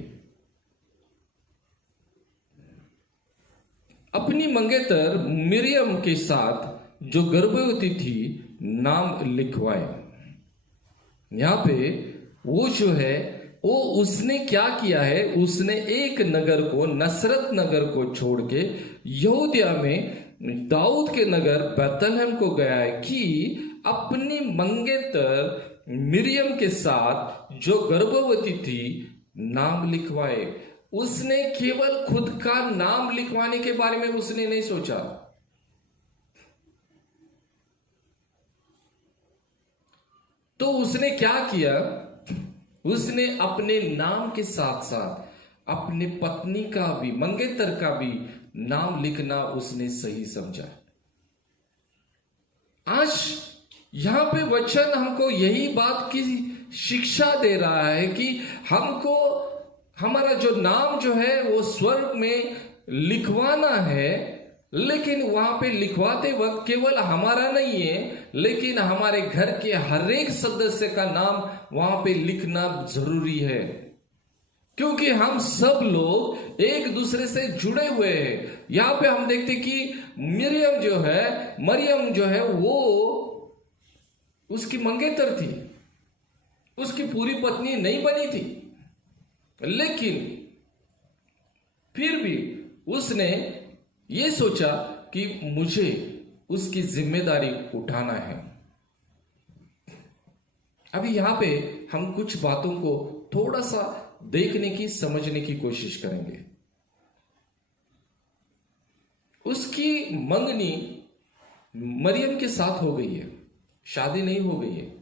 अपनी मंगेतर मिरियम के साथ जो गर्भवती थी नाम लिखवाए। यहां पे वो जो है वो उसने क्या किया है, उसने एक नगर को, नसरत नगर को छोड़ के यहूदिया में दाऊद के नगर बेथलेहम को गया है कि अपनी मंगेतर मिरियम के साथ जो गर्भवती थी नाम लिखवाए। उसने केवल खुद का नाम लिखवाने के बारे में उसने नहीं सोचा, तो उसने क्या किया, उसने अपने नाम के साथ साथ अपने पत्नी का भी, मंगेतर का भी नाम लिखना उसने सही समझा। आज यहां पे वचन हमको यही बात की शिक्षा दे रहा है कि हमको हमारा जो नाम जो है वो स्वर्ग में लिखवाना है, लेकिन वहां पे लिखवाते वक्त केवल हमारा नहीं है, लेकिन हमारे घर के हर एक सदस्य का नाम वहां पे लिखना जरूरी है, क्योंकि हम सब लोग एक दूसरे से जुड़े हुए हैं। यहां पे हम देखते कि मरियम जो है वो उसकी मंगेतर थी, उसकी पूरी पत्नी नहीं बनी थी, लेकिन फिर भी उसने ये सोचा कि मुझे उसकी जिम्मेदारी उठाना है। अभी यहां पे हम कुछ बातों को थोड़ा सा देखने की, समझने की कोशिश करेंगे। उसकी मंगनी मरियम के साथ हो गई है, शादी नहीं हो गई है।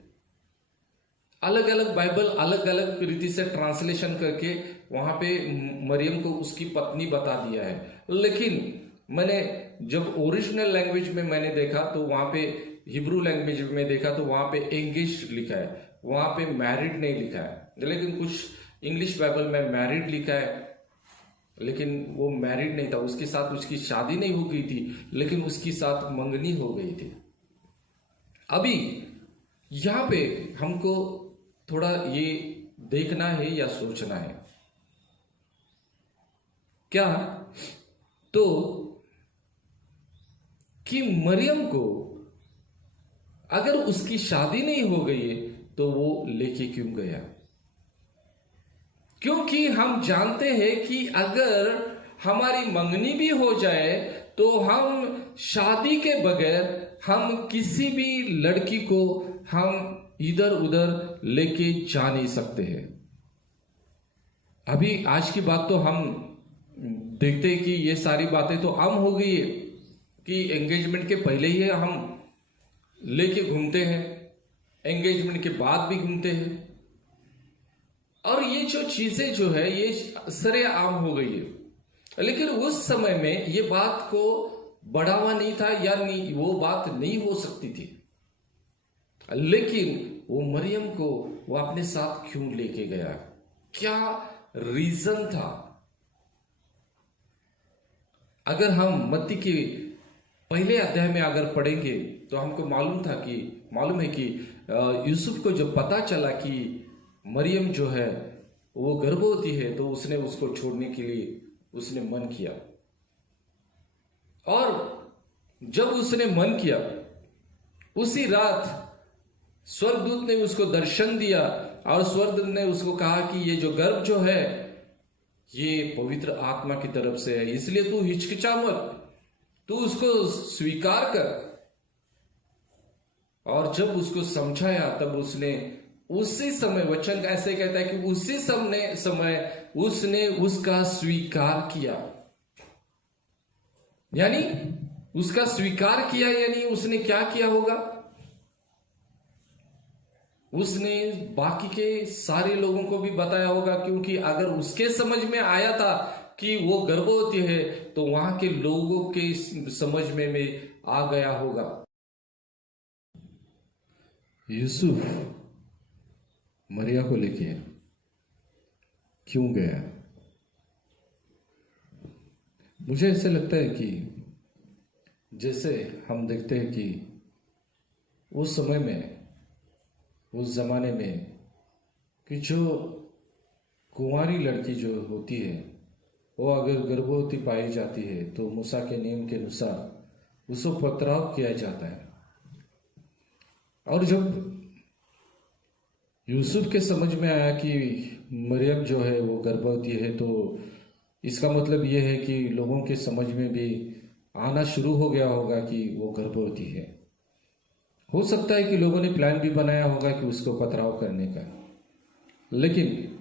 अलग अलग बाइबल अलग अलग रीति से ट्रांसलेशन करके वहां पे मरियम को उसकी पत्नी बता दिया है, लेकिन मैंने जब ओरिजिनल लैंग्वेज में मैंने देखा तो वहां पे, हिब्रू लैंग्वेज में देखा तो वहां पे एंगेज्ड लिखा है, वहां पे मैरिड नहीं लिखा है। लेकिन कुछ इंग्लिश बाइबल में मैरिड लिखा है, लेकिन वो मैरिड नहीं था, उसके साथ उसकी शादी नहीं हो गई थी, लेकिन उसके साथ मंगनी हो गई थी। अभी यहां पे हमको थोड़ा ये देखना है या सोचना है क्या, तो कि मरियम को अगर उसकी शादी नहीं हो गई है तो वो लेके क्यों गया? क्योंकि हम जानते हैं कि अगर हमारी मंगनी भी हो जाए तो हम शादी के बगैर हम किसी भी लड़की को हम इधर उधर लेके जा नहीं सकते हैं। अभी आज की बात तो हम देखते हैं कि ये सारी बातें तो आम हो गई है कि एंगेजमेंट के पहले ही हम लेके घूमते हैं, एंगेजमेंट के बाद भी घूमते हैं। और ये जो चीजें जो है ये सरेआम हो गई है। लेकिन उस समय में ये बात को बढ़ावा नहीं था, या नहीं, वो बात नहीं हो सकती थी। लेकिन वो मरियम को वो अपने साथ क्यों लेके गया? क्या रीजन था? अगर हम मत्ती के पहले अध्याय में अगर पढ़ेंगे तो हमको मालूम है कि यूसुफ को जब पता चला कि मरियम जो है वो गर्भवती है, तो उसने उसको छोड़ने के लिए उसने मन किया। और जब उसने मन किया, उसी रात स्वर्गदूत ने उसको दर्शन दिया और स्वर्गदूत ने उसको कहा कि ये जो गर्भ जो है ये पवित्र आत्मा की तरफ से है, इसलिए तू हिचकिचा मत, तू उसको स्वीकार कर। और जब उसको समझाया तब उसने उसी समय, वचन ऐसे कहता है कि उसी समय उसने उसका स्वीकार किया। यानी उसका स्वीकार किया, यानी उसने क्या किया होगा? उसने बाकी के सारे लोगों को भी बताया होगा, क्योंकि अगर उसके समझ में आया था कि वो गर्भवती है तो वहां के लोगों के समझ में आ गया होगा। यूसुफ मरिया को लेके क्यों गया? मुझे ऐसे लगता है कि जैसे हम देखते हैं कि उस समय में, उस जमाने में, कि जो कुंवारी लड़की जो होती है वो अगर गर्भवती पाई जाती है तो मूसा के नियम के अनुसार उसको पथराव किया जाता है। और जब यूसुफ के समझ में आया कि मरियम जो है वो गर्भवती है, तो इसका मतलब ये है कि लोगों के समझ में भी आना शुरू हो गया होगा कि वो गर्भवती है। हो सकता है कि लोगों ने प्लान भी बनाया होगा कि उसको पथराव करने का। लेकिन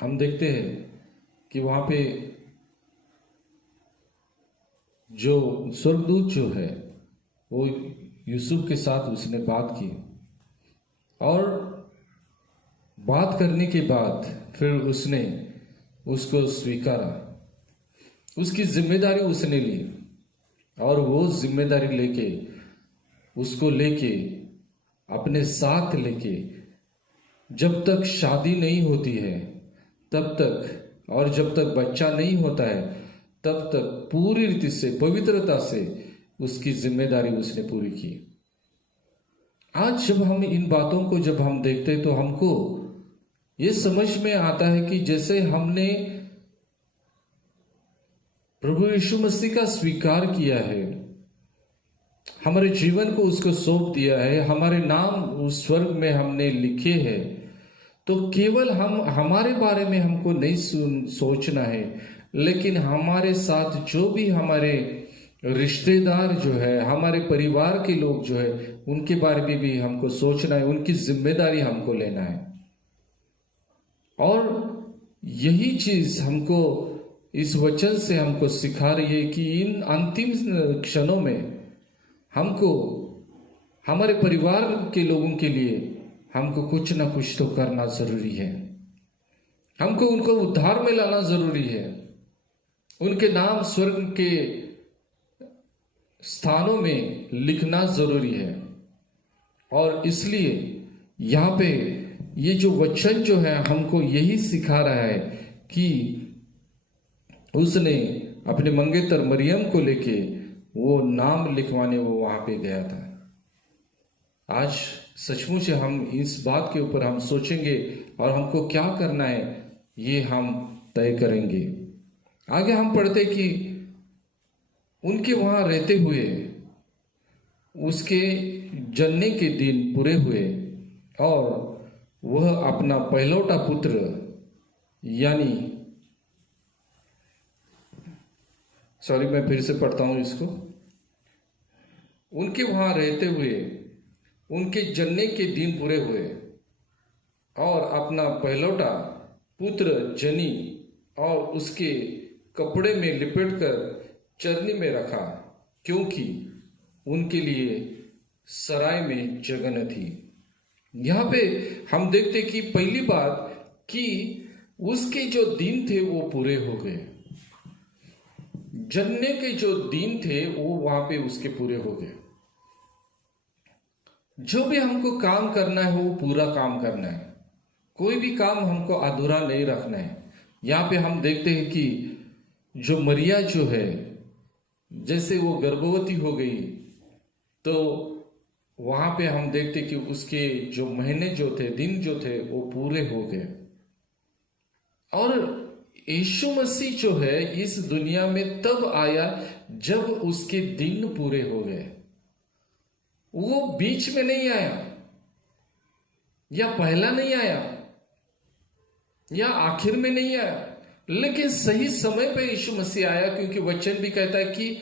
हम देखते हैं कि वहां पे जो स्वर्गदूत जो है वो यूसुफ के साथ उसने बात की, और बात करने के बाद फिर उसने उसको स्वीकारा, उसकी जिम्मेदारी उसने ली, और वो जिम्मेदारी लेके उसको लेके अपने साथ लेके जब तक शादी नहीं होती है तब तक, और जब तक बच्चा नहीं होता है तब तक पूरी रीति से, पवित्रता से उसकी जिम्मेदारी उसने पूरी की। आज जब हम इन बातों को जब हम देखते हैं तो हमको ये समझ में आता है कि जैसे हमने प्रभु यीशु मसीह का स्वीकार किया है, हमारे जीवन को उसको सौंप दिया है, हमारे नाम उस स्वर्ग में हमने लिखे हैं, तो केवल हमारे बारे में हमको नहीं सोचना है, लेकिन हमारे साथ जो भी हमारे रिश्तेदार जो है, हमारे परिवार के लोग जो है, उनके बारे में भी हमको सोचना है, उनकी जिम्मेदारी हमको लेना है। और यही चीज हमको इस वचन से हमको सिखा रही है कि इन अंतिम क्षणों में हमको हमारे परिवार के लोगों के लिए हमको कुछ ना कुछ तो करना जरूरी है। हमको उनको उद्धार में लाना जरूरी है, उनके नाम स्वर्ग के स्थानों में लिखना जरूरी है। और इसलिए यहाँ पे ये जो वचन जो है हमको यही सिखा रहा है कि उसने अपने मंगेतर मरियम को लेके वो नाम लिखवाने वो वहां पे गया था। आज सचमुच हम इस बात के ऊपर हम सोचेंगे और हमको क्या करना है ये हम तय करेंगे। आगे हम पढ़ते कि उनके वहां रहते हुए उसके जन्ने के दिन पूरे हुए और वह अपना पहलौटा पुत्र यानी मैं फिर से पढ़ता हूं इसको। उनके वहां रहते हुए उनके जन्ने के दिन पूरे हुए और अपना पहलौटा पुत्र जनी और उसके कपड़े में लिपटकर चरनी में रखा, क्योंकि उनके लिए सराय में जगह न थी। यहाँ पे हम देखते कि पहली बात कि उसके जो दिन थे वो पूरे हो गए। जन्मने के जो दिन थे वो वहां पे उसके पूरे हो गए। जो भी हमको काम करना है वो पूरा काम करना है, कोई भी काम हमको अधूरा नहीं रखना है। यहाँ पे हम देखते हैं कि जो मरिया जो है, जैसे वो गर्भवती हो गई तो वहां पे हम देखते कि उसके जो महीने जो थे, दिन जो थे वो पूरे हो गए। और यीशु मसीह जो है इस दुनिया में तब आया जब उसके दिन पूरे हो गए। वो बीच में नहीं आया, या पहला नहीं आया, या आखिर में नहीं आया, लेकिन सही समय पे यीशु मसीह आया, क्योंकि वचन भी कहता है कि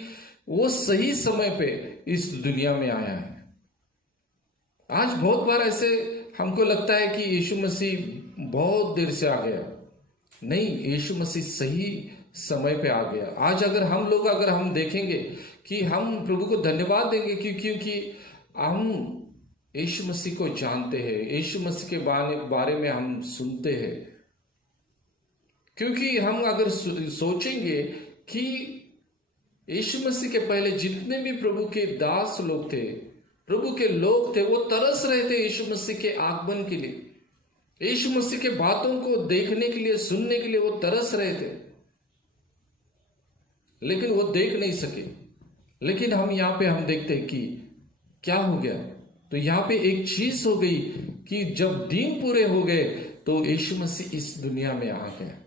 वो सही समय पे इस दुनिया में आया है। आज बहुत बार ऐसे हमको लगता है कि यीशु मसीह बहुत देर से आ गया। नहीं, यीशु मसीह सही समय पे आ गया। आज अगर हम देखेंगे कि हम प्रभु को धन्यवाद देंगे क्योंकि हम यीशु मसीह को जानते हैं, यीशु मसीह के बारे में हम सुनते हैं। क्योंकि हम अगर सोचेंगे कि यीशु मसीह के पहले जितने भी प्रभु के दास लोग थे, प्रभु के लोग थे, वो तरस रहे थे यीशु मसीह के आगमन के लिए, यीशु मसीह के बातों को देखने के लिए, सुनने के लिए वो तरस रहे थे, लेकिन वो देख नहीं सके। लेकिन हम यहाँ पे हम देखते हैं कि क्या हो गया। तो यहाँ पे एक चीज हो गई कि जब दिन पूरे हो गए तो यीशु मसीह इस दुनिया में आ गया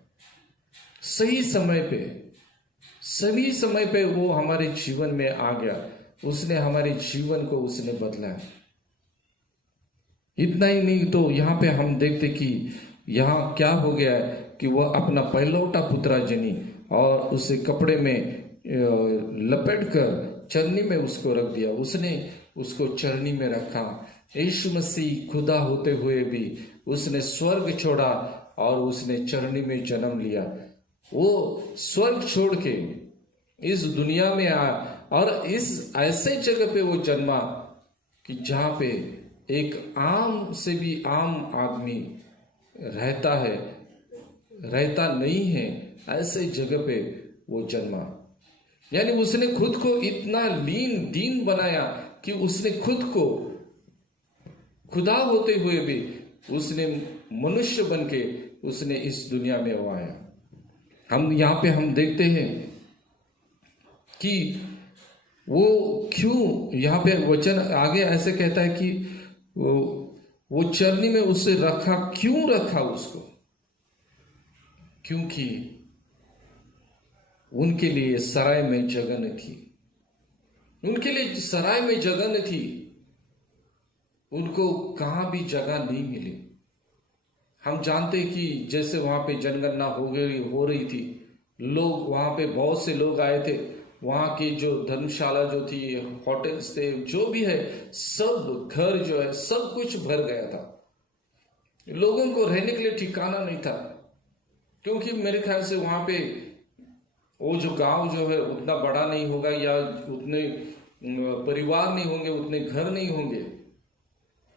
सही समय पे। सभी समय पे वो हमारे जीवन में आ गया। उसने हमारे जीवन को उसने बदला। इतना ही नहीं, तो यहाँ पे हम देखते कि यहाँ क्या हो गया है कि वह अपना पहलौटा पुत्रा जनी और उसे कपड़े में लपेट कर चरनी में उसको रख दिया। उसने उसको चरनी में रखा। यीशु मसीह खुदा होते हुए भी उसने स्वर्ग छोड़ा और उसने चरनी में जन्म लिया। वो स्वर्ग छोड़ के इस दुनिया में आया और इस ऐसे जगह पे वो जन्मा कि जहां पे एक आम से भी आम आदमी रहता नहीं है, ऐसे जगह पे वो जन्मा। यानी उसने खुद को इतना दीन बनाया कि उसने खुद को खुदा होते हुए भी उसने मनुष्य बन के उसने इस दुनिया में वो आया। हम यहाँ पे हम देखते हैं कि वो क्यों, यहाँ पे वचन आगे ऐसे कहता है कि वो चरनी में उसे रखा। क्यों रखा उसको? क्योंकि उनके लिए सराय में जगह न थी। उनके लिए सराय में जगह न थी। उनको कहां भी जगह नहीं मिली। हम जानते कि जैसे वहां पे जनगणना हो रही थी, लोग वहां पे बहुत से लोग आए थे। वहां की जो धर्मशाला जो थी, होटल्स थे, जो भी है, सब घर जो है सब कुछ भर गया था। लोगों को रहने के लिए ठिकाना नहीं था, क्योंकि मेरे ख्याल से वहां पे वो जो गांव जो है उतना बड़ा नहीं होगा, या उतने परिवार नहीं होंगे, उतने घर नहीं होंगे।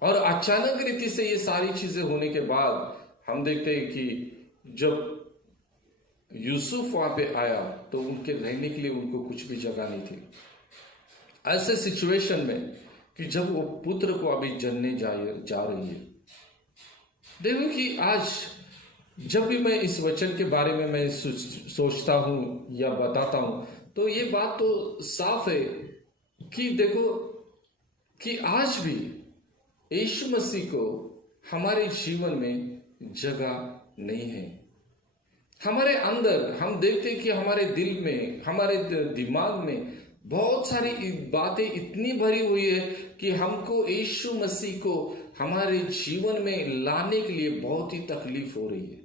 और अचानक रीति से ये सारी चीजें होने के बाद हम देखते हैं कि जब यूसुफ वहां पे आया तो उनके रहने के लिए उनको कुछ भी जगह नहीं थी। ऐसे सिचुएशन में कि जब वो पुत्र को अभी जन्मने जा रही है। देखो कि आज जब भी मैं इस वचन के बारे में मैं सोचता हूं या बताता हूं, तो ये बात तो साफ है कि देखो कि आज भी यीशु मसीह को हमारे जीवन में जगह नहीं है। हमारे अंदर हम देखते कि हमारे दिल में, हमारे दिमाग में बहुत सारी बातें इतनी भरी हुई है कि हमको यीशु मसीह को हमारे जीवन में लाने के लिए बहुत ही तकलीफ हो रही है।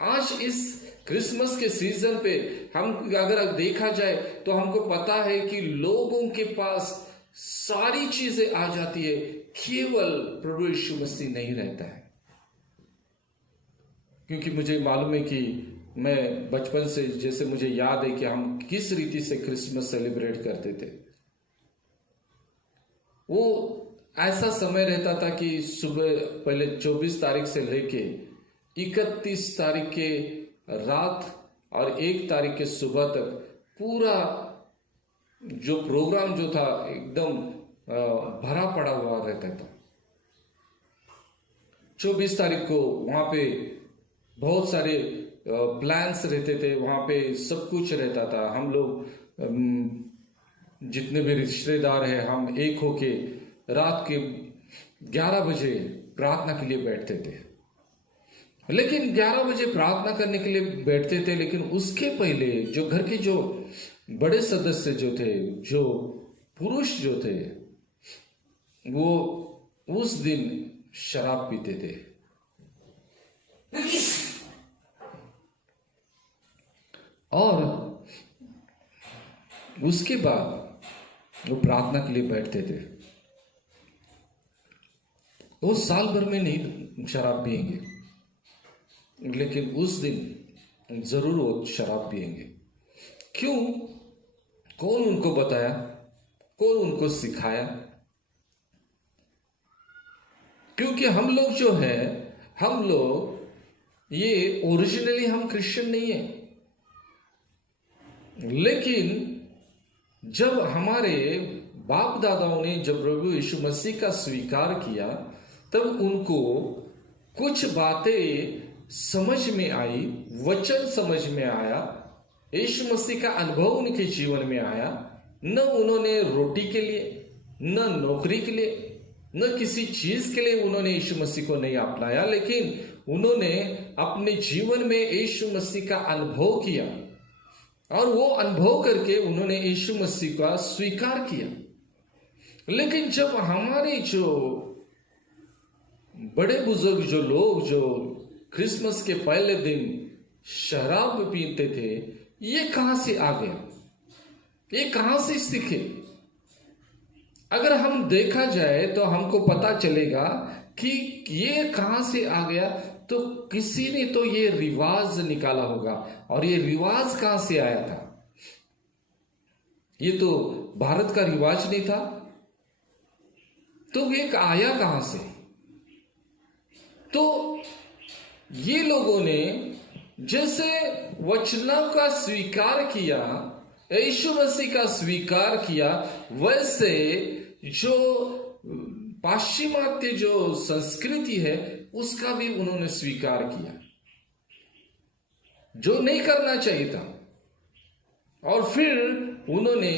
आज इस क्रिसमस के सीजन पे हम अगर देखा जाए तो हमको पता है कि लोगों के पास सारी चीजें आ जाती है, केवल प्रभु यीशु मसीह नहीं रहता है। क्योंकि मुझे मालूम है कि मैं बचपन से, जैसे मुझे याद है कि हम किस रीति से क्रिसमस सेलिब्रेट करते थे। वो ऐसा समय रहता था कि सुबह पहले 24 तारीख से लेके 31 तारीख के रात और 1 तारीख के सुबह तक पूरा जो प्रोग्राम जो था एकदम भरा पड़ा हुआ रहता था। 24 तारीख को वहां पे बहुत सारे प्लान्स रहते थे, वहां पे सब कुछ रहता था। हम लोग जितने भी रिश्तेदार हैं हम एक होके रात के 11 बजे प्रार्थना के लिए बैठते थे। लेकिन 11 बजे प्रार्थना करने के लिए बैठते थे, लेकिन उसके पहले जो घर के जो बड़े सदस्य जो थे, जो पुरुष जो थे, वो उस दिन शराब पीते थे। और उसके बाद वो प्रार्थना के लिए बैठते थे। वो साल भर में नहीं शराब पिएंगे, लेकिन उस दिन जरूर वो शराब पिएंगे। क्यों? कौन उनको बताया? कौन उनको सिखाया? क्योंकि हम लोग जो है, हम लोग ये ओरिजिनली हम क्रिश्चियन नहीं है, लेकिन जब हमारे बाप दादाओं ने जब प्रभु यीशु मसीह का स्वीकार किया, तब उनको कुछ बातें समझ में आई, वचन समझ में आया, यीशु मसीह का अनुभव उनके जीवन में आया। न उन्होंने रोटी के लिए, न नौकरी के लिए, न किसी चीज के लिए उन्होंने यीशु मसीह को नहीं अपनाया, लेकिन उन्होंने अपने जीवन में यीशु मसीह का अनुभव किया और वो अनुभव करके उन्होंने यीशु मसीह का स्वीकार किया। लेकिन जब हमारे जो बड़े बुजुर्ग जो लोग जो क्रिसमस के पहले दिन शराब पीते थे, ये कहां से आ गया? ये कहां से सीखे? अगर हम देखा जाए तो हमको पता चलेगा कि ये कहां से आ गया। तो किसी ने तो ये रिवाज निकाला होगा। और ये रिवाज कहां से आया था? ये तो भारत का रिवाज नहीं था, तो ये आया कहां से? तो ये लोगों ने जैसे वचनों का स्वीकार किया, यीशु मसीह का स्वीकार किया, वैसे जो पाश्चिमात्य जो संस्कृति है उसका भी उन्होंने स्वीकार किया, जो नहीं करना चाहिए था। और फिर उन्होंने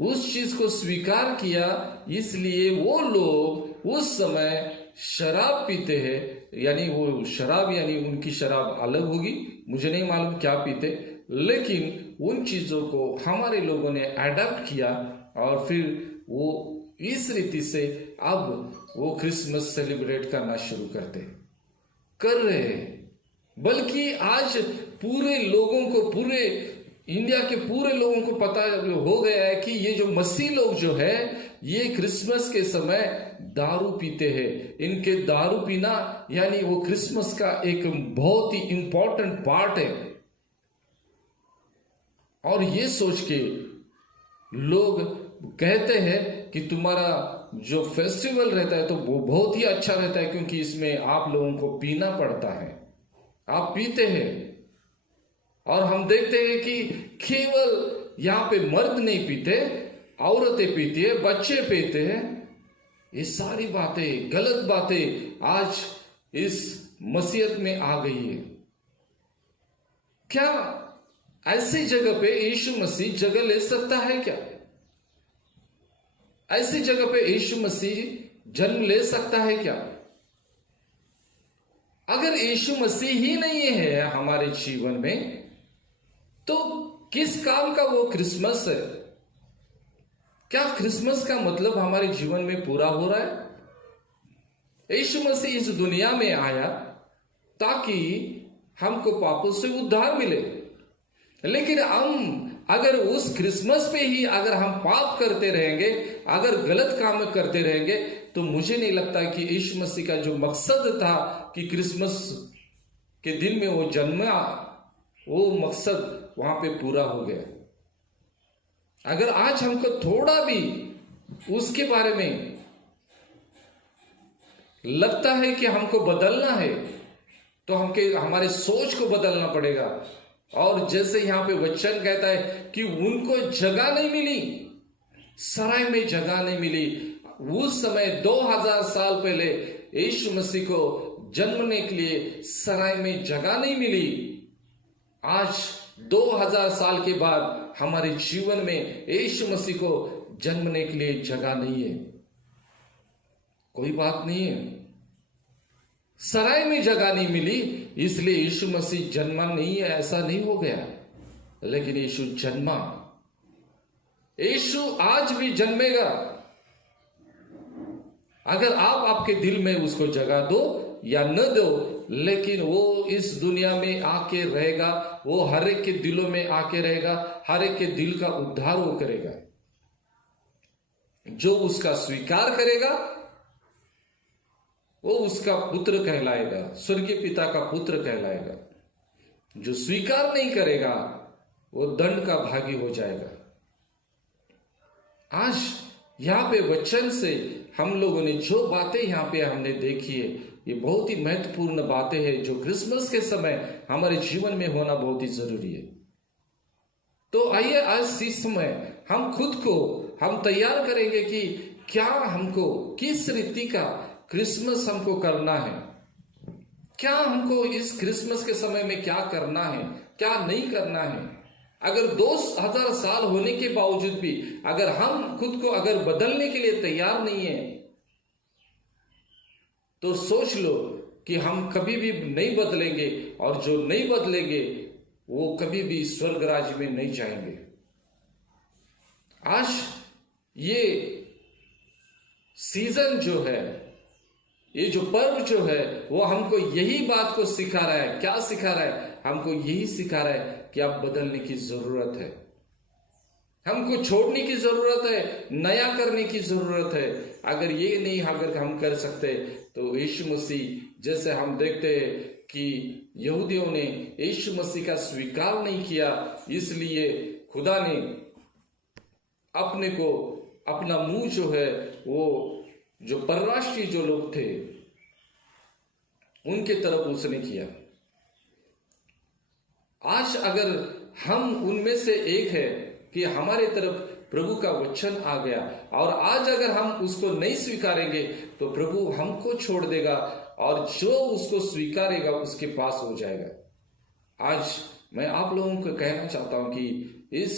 उस चीज को स्वीकार किया, इसलिए वो लोग उस समय शराब पीते हैं। यानी वो शराब, यानी उनकी शराब अलग होगी, मुझे नहीं मालूम क्या पीते, लेकिन उन चीजों को हमारे लोगों ने अडॉप्ट किया और फिर वो इस रीति से अब वो क्रिसमस सेलिब्रेट करना शुरू कर रहे हैं। बल्कि आज पूरे लोगों को, पूरे इंडिया के पूरे लोगों को पता हो गया है कि ये जो मसीह लोग जो है, ये क्रिसमस के समय दारू पीते हैं। इनके दारू पीना यानी वो क्रिसमस का एक बहुत ही इंपॉर्टेंट पार्ट है। और ये सोच के लोग कहते हैं कि तुम्हारा जो फेस्टिवल रहता है तो वो बहुत ही अच्छा रहता है, क्योंकि इसमें आप लोगों को पीना पड़ता है, आप पीते हैं। और हम देखते हैं कि केवल यहां पे मर्द नहीं पीते, औरतें पीती है, बच्चे पीते हैं। ये सारी बातें, गलत बातें आज इस मसीहत में आ गई है। क्या ऐसी जगह पे यीशु मसीह जगह ले सकता है क्या? ऐसी जगह पे यीशु मसीह जन्म ले सकता है क्या? अगर यीशु मसीह ही नहीं है हमारे जीवन में, तो किस काम का वो क्रिसमस है? क्या क्रिसमस का मतलब हमारे जीवन में पूरा हो रहा है? यीशु मसीह इस दुनिया में आया ताकि हमको पापों से उद्धार मिले, लेकिन हम अगर उस क्रिसमस पे ही अगर हम पाप करते रहेंगे, अगर गलत काम करते रहेंगे, तो मुझे नहीं लगता कि यीशु मसीह का जो मकसद था कि क्रिसमस के दिन में वो जन्मा, वो मकसद वहां पे पूरा हो गया। अगर आज हमको थोड़ा भी उसके बारे में लगता है कि हमको बदलना है तो हमारे सोच को बदलना पड़ेगा। और जैसे यहाँ पे वचन कहता है कि उनको जगह नहीं मिली, सराय में जगह नहीं मिली। उस समय 2000 साल पहले यीशु मसीह को जन्मने के लिए सराय में जगह नहीं मिली। आज 2000 साल के बाद हमारे जीवन में यीशु मसीह को जन्मने के लिए जगह नहीं है। कोई बात नहीं है, सराय में जगह नहीं मिली इसलिए यीशु मसीह जन्मा नहीं है, ऐसा नहीं हो गया। लेकिन यीशु जन्मा, यीशु आज भी जन्मेगा अगर आप आपके दिल में उसको जगह दो या न दो। लेकिन वो इस दुनिया में आके रहेगा, वो हर एक के दिलों में आके रहेगा, हर एक के दिल का उद्धार वो करेगा। जो उसका स्वीकार करेगा वो उसका पुत्र कहलाएगा, स्वर्गीय पिता का पुत्र कहलाएगा। जो स्वीकार नहीं करेगा वो दंड का भागी हो जाएगा। आज यहाँ पे वचन से हम लोगों ने जो बातें यहाँ पे हमने देखी है, ये बहुत ही महत्वपूर्ण बातें हैं जो क्रिसमस के समय हमारे जीवन में होना बहुत ही जरूरी है। तो आइए आज इस समय हम खुद को हम तैयार करेंगे कि क्या हमको किस रीति का क्रिसमस हमको करना है, क्या हमको इस क्रिसमस के समय में क्या करना है, क्या नहीं करना है। अगर 2000 साल होने के बावजूद भी अगर हम खुद को अगर बदलने के लिए तैयार नहीं है तो सोच लो कि हम कभी भी नहीं बदलेंगे, और जो नहीं बदलेंगे वो कभी भी स्वर्ग राज्य में नहीं जाएंगे। आज ये सीजन जो है, ये जो पर्व जो है, वो हमको यही बात को सिखा रहा है। क्या सिखा रहा है? हमको यही सिखा रहा है कि आप बदलने की जरूरत है, हमको छोड़ने की जरूरत है, नया करने की जरूरत है। अगर ये नहीं अगर हम कर सकते तो यीशु मसीह, जैसे हम देखते हैं कि यहूदियों ने यीशु मसीह का स्वीकार नहीं किया, इसलिए खुदा ने अपने को अपना मुंह जो है वो जो परराष्ट्रीय जो लोग थे उनके तरफ उसने किया। आज अगर हम उनमें से एक है कि हमारे तरफ प्रभु का वचन आ गया और आज अगर हम उसको नहीं स्वीकारेंगे तो प्रभु हमको छोड़ देगा और जो उसको स्वीकारेगा उसके पास हो जाएगा। आज मैं आप लोगों को कहना चाहता हूं कि इस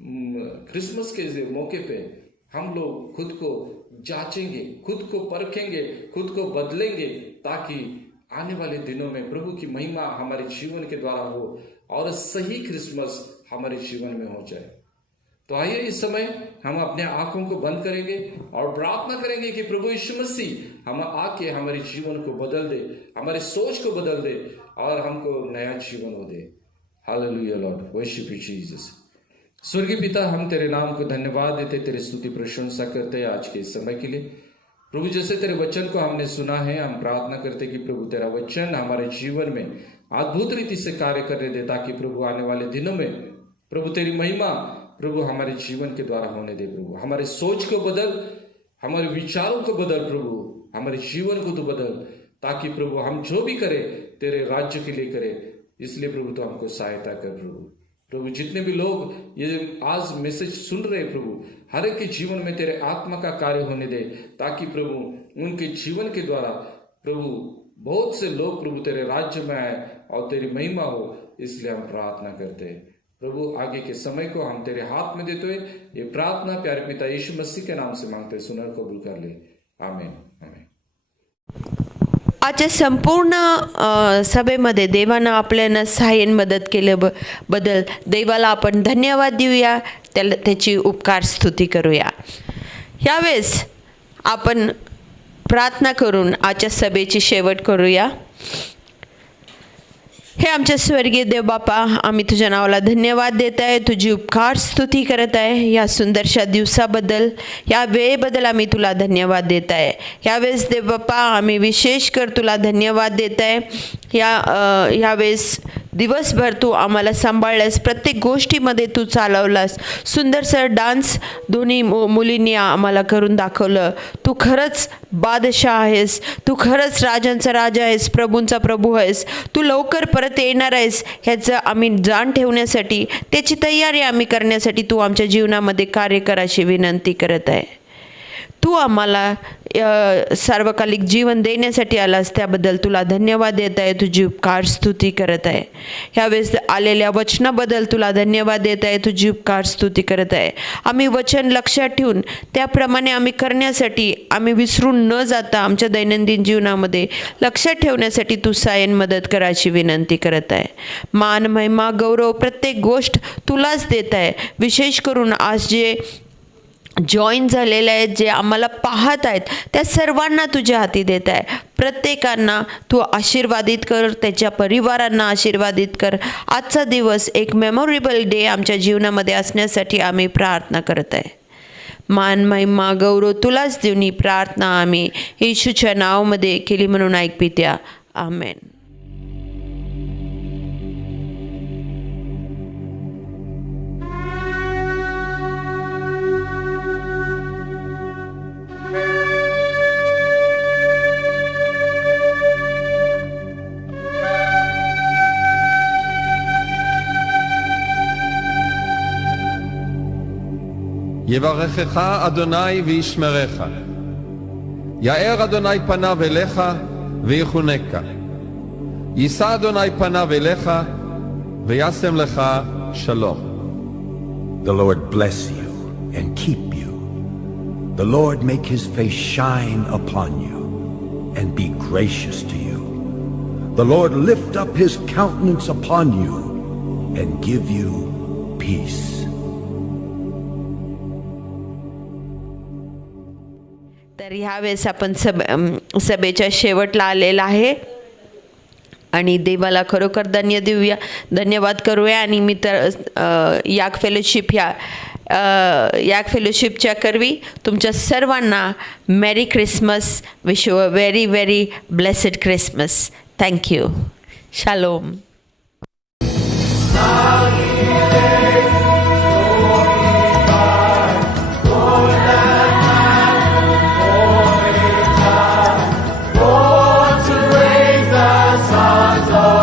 क्रिसमस के मौके पे हम लोग खुद को जांचेंगे, खुद को परखेंगे, खुद को बदलेंगे, ताकि आने वाले दिनों में प्रभु की महिमा हमारे जीवन के द्वारा हो और सही क्रिसमस हमारे जीवन में हो जाए। तो आइए इस समय हम अपने आंखों को बंद करेंगे और प्रार्थना करेंगे कि प्रभु यीशु मसीह हम आके हमारे जीवन को बदल दे, हमारे सोच को बदल दे और हमको नया जीवन हो दे। Hallelujah Lord, worship you Jesus. स्वर्गीय पिता, हम तेरे नाम को धन्यवाद देते, तेरी स्तुति प्रशंसा करते आज के इस समय के लिए। प्रभु जैसे तेरे वचन को हमने सुना है, हम प्रार्थना करते कि प्रभु तेरा वचन हमारे जीवन में अद्भुत रीति से कार्य करने दे, ताकि प्रभु आने वाले दिनों में प्रभु तेरी महिमा प्रभु हमारे जीवन के द्वारा होने दे। प्रभु हमारे सोच को बदल, हमारे विचारों को बदल, प्रभु हमारे जीवन को तो बदल, ताकि प्रभु हम जो भी करें तेरे राज्य के लिए करें। इसलिए प्रभु तो हमको सहायता कर। प्रभु जितने भी लोग ये आज मैसेज सुन रहे हैं, प्रभु हर एक के जीवन में तेरे आत्मा का कार्य होने दे, ताकि प्रभु उनके जीवन के द्वारा प्रभु बहुत से लोग प्रभु तेरे राज्य में आए और तेरी महिमा हो। इसलिए हम प्रार्थना करते हैं प्रभु, आगे के समय को हम तेरे हाथ में देते हुए ये प्रार्थना प्यारे पिता यीशु मसीह के नाम से मांगते हैं, सुनर कबूल कर ले। आमेन आमेन। आजच्या संपूर्ण सभेमध्ये देवानं आपल्याला सहाय्यन मदत केल्याबद्दल देवाला आपण धन्यवाद देऊया, त्याची उपकार स्तुती करूया। यावेळेस आपण प्रार्थना करून आजच्या सभेची शेवट करूया। हे आमच्या स्वर्गीय देव बापा, आम्ही तुझ्या नावाला धन्यवाद देत आहे, तुझी उपकार स्तुती करत आहे या सुंदरशा दिवसाबद्दल, या वेळेबद्दल आम्ही तुला धन्यवाद देत आहे। यावेळेस देव बापा आम्ही विशेष कर तुला धन्यवाद देत आहे। यावेळेस दिवसभर तू आम्हाला सांभाळलंस, प्रत्येक गोष्टीमध्ये तू चालवलास. सुंदरसं डान्स दोन्ही मुलींनी आम्हाला करून दाखवलं. तू खरंच बादशाह आहेस, तू खरंच राजांचा राजा आहेस, प्रभूंचा प्रभू आहेस. तू लवकर परत येणार आहेस ह्याचं आम्ही जाण ठेवण्यासाठी, त्याची तयारी आम्ही करण्यासाठी तू आमच्या जीवनामध्ये कार्य कर अशी विनंती करत आहे. तू आम्हाला सार्वकालिक जीवन देण्यासाठी आलास, त्याबद्दल तुला धन्यवाद देत आहे, तुझी उपकार स्तुती करत आहे. ह्यावेळेस आलेल्या वचनाबद्दल तुला धन्यवाद देत आहे, तुझी उपकार स्तुती करत आहे. आम्ही वचन लक्षात ठेवून त्याप्रमाणे आम्ही करण्यासाठी, आम्ही विसरून न जाता आमच्या दैनंदिन जीवनामध्ये लक्षात ठेवण्यासाठी तू सायन मदत करायची विनंती करत आहे. मान, महिमा, गौरव प्रत्येक गोष्ट तुलाच देत आहे. विशेष करून आज जे जॉईन झालेले आहेत, जे आम्हाला पाहत आहेत, त्या सर्वांना तुझ्या हाती देत आहे. प्रत्येकांना तू आशीर्वादित कर, त्याच्या परिवारांना आशीर्वादित कर. आजचा दिवस एक मेमोरेबल डे आमच्या जीवनामध्ये असण्यासाठी आम्ही प्रार्थना करत आहे. मान, महिमा, गौरव तुलाच देऊन ही प्रार्थना आम्ही येशूच्या नावामध्ये केली म्हणून ऐक पित्या. आमेन. יברכך אדוני וישמרך. יאר אדוני פניו אליך ויחונקה. יישא אדוני פניו אליך וישם לך שלום. The Lord bless you and keep you. The Lord make his face shine upon you and be gracious to you. The Lord lift up his countenance upon you and give you peace. तर ह्यावेळेस आपण सभेच्या शेवटला आलेला आहे आणि देवाला खरोखर धन्यवाद करूया. आणि मी तर याक फेलोशिपच्या करवी तुमच्या सर्वांना मेरी Christmas, wish you a very very blessed Christmas. Thank you. Shalom. To raise the sons of